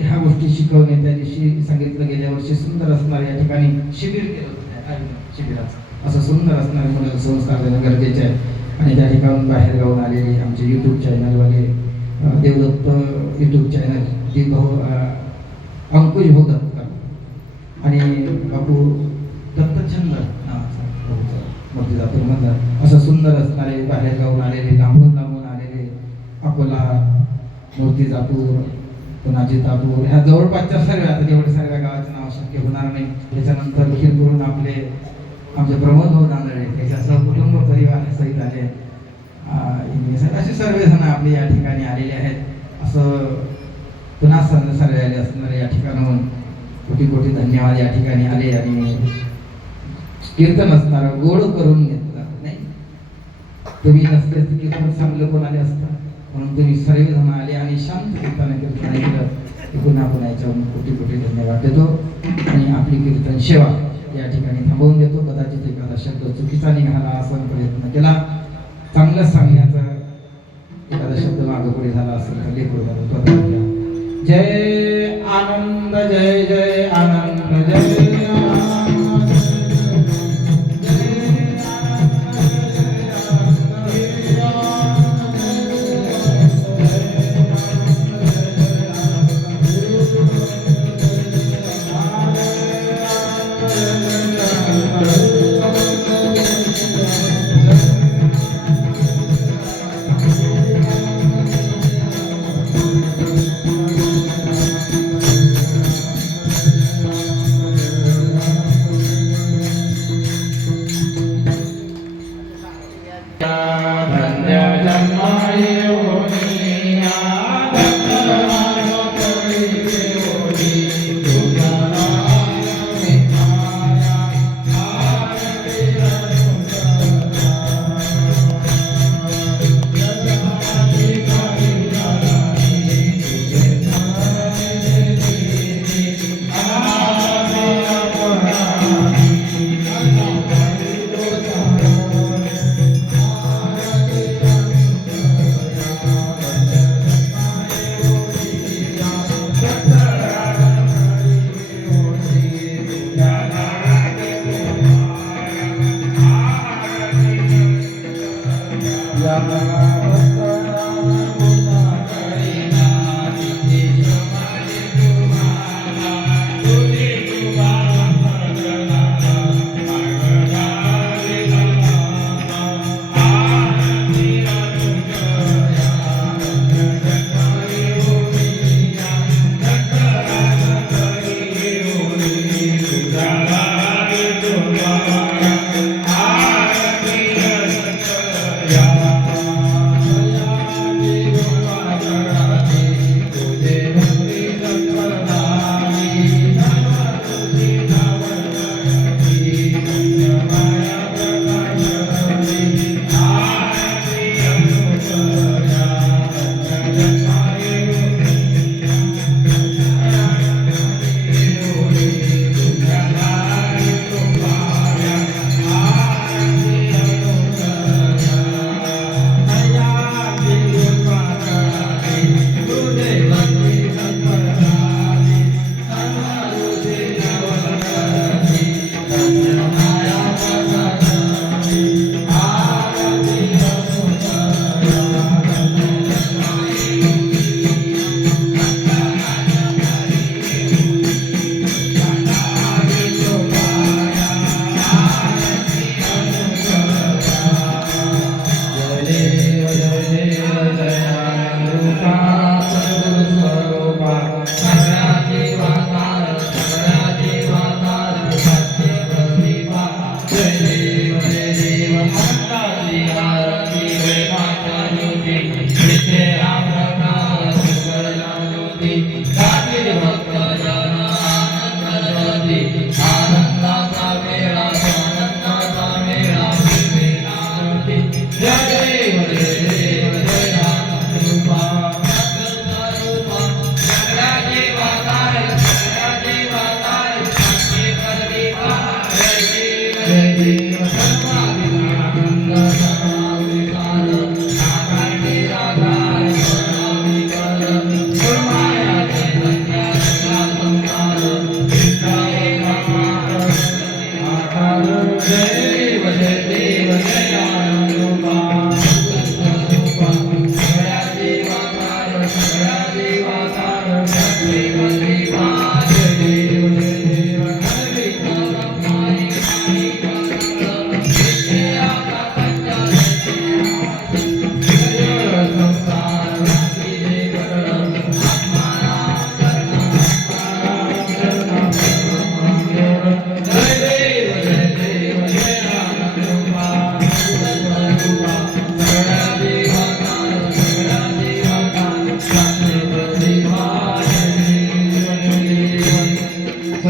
ह्या गोष्टी शिकवणे. त्या दिवशी सांगितलं गेल्या वर्षी सुंदर असणार या ठिकाणी शिबिर केलं होतं. शिबिराचं असं सुंदर असणारे मुलांना संस्कार देणं गरजेचे आहे. आणि त्या ठिकाणून बाहेर गावून आलेले आमचे यूट्यूब चॅनलवाले देवदत्त यूट्यूब चॅनल दीपभाऊ अंकुश भाऊ दत्त आणि बापू दत्तचंद नावाचा मूर्ती जातो म्हणतात. असं सुंदर असणारे बाहेर गावून आलेले, लांबून लांबून आलेले, अकोला, मूर्तिजापूर, पुन्हा जितापूर ह्या जवळपासच्या सर्व, आता जेवढे सर्व गावाचं नाव नाही. त्याच्यानंतर खीरपुरून आमचे प्रमोद भाऊ दांदळे त्याच्यासह कुटुंब परिवार सहित आले. असे सर्वजण आपले या ठिकाणी आलेले आहेत. असं पुन्हा सर्व असणारे या ठिकाणाहून कोटी कोटी धन्यवाद. या ठिकाणी आले आणि कीर्तन असणार गोड करून घेतलं नाही. तुम्ही नसते तर कीर्तन चांगलं कोण आले असतं, म्हणून तुम्ही सर्वजण आले आणि शांत कीर्तन केलं. पुन्हा पुन्हा याच्यावरून कोटी कोटी धन्यवाद देतो आणि आपली कीर्तन सेवा या ठिकाणी थांबवून देतो. कदाचित एखादा शब्द चुकीचा निघाला असा प्रयत्न केला, चांगलं सांगण्याचा एखादा शब्द मागे पुढे झाला असेल तर लेखो. जय आनंद, जय जय आनंद, जय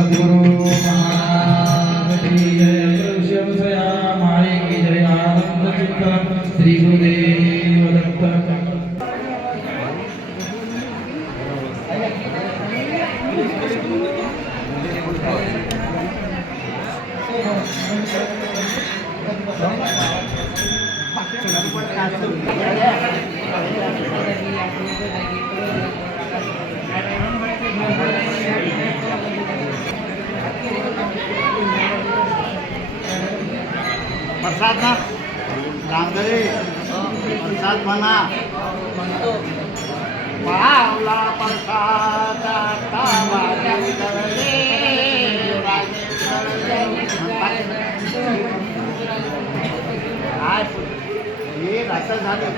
सद्गुरु महाराज की जय। शिवसया माळे की जय। आनंद चित्त श्री गुरुदेव दत्त। प्रसाद ना नांदरे प्रसाद म्हणा पावला प्रसाद आता वाजा उतरले, राजे उतरले. काय हे असं झालं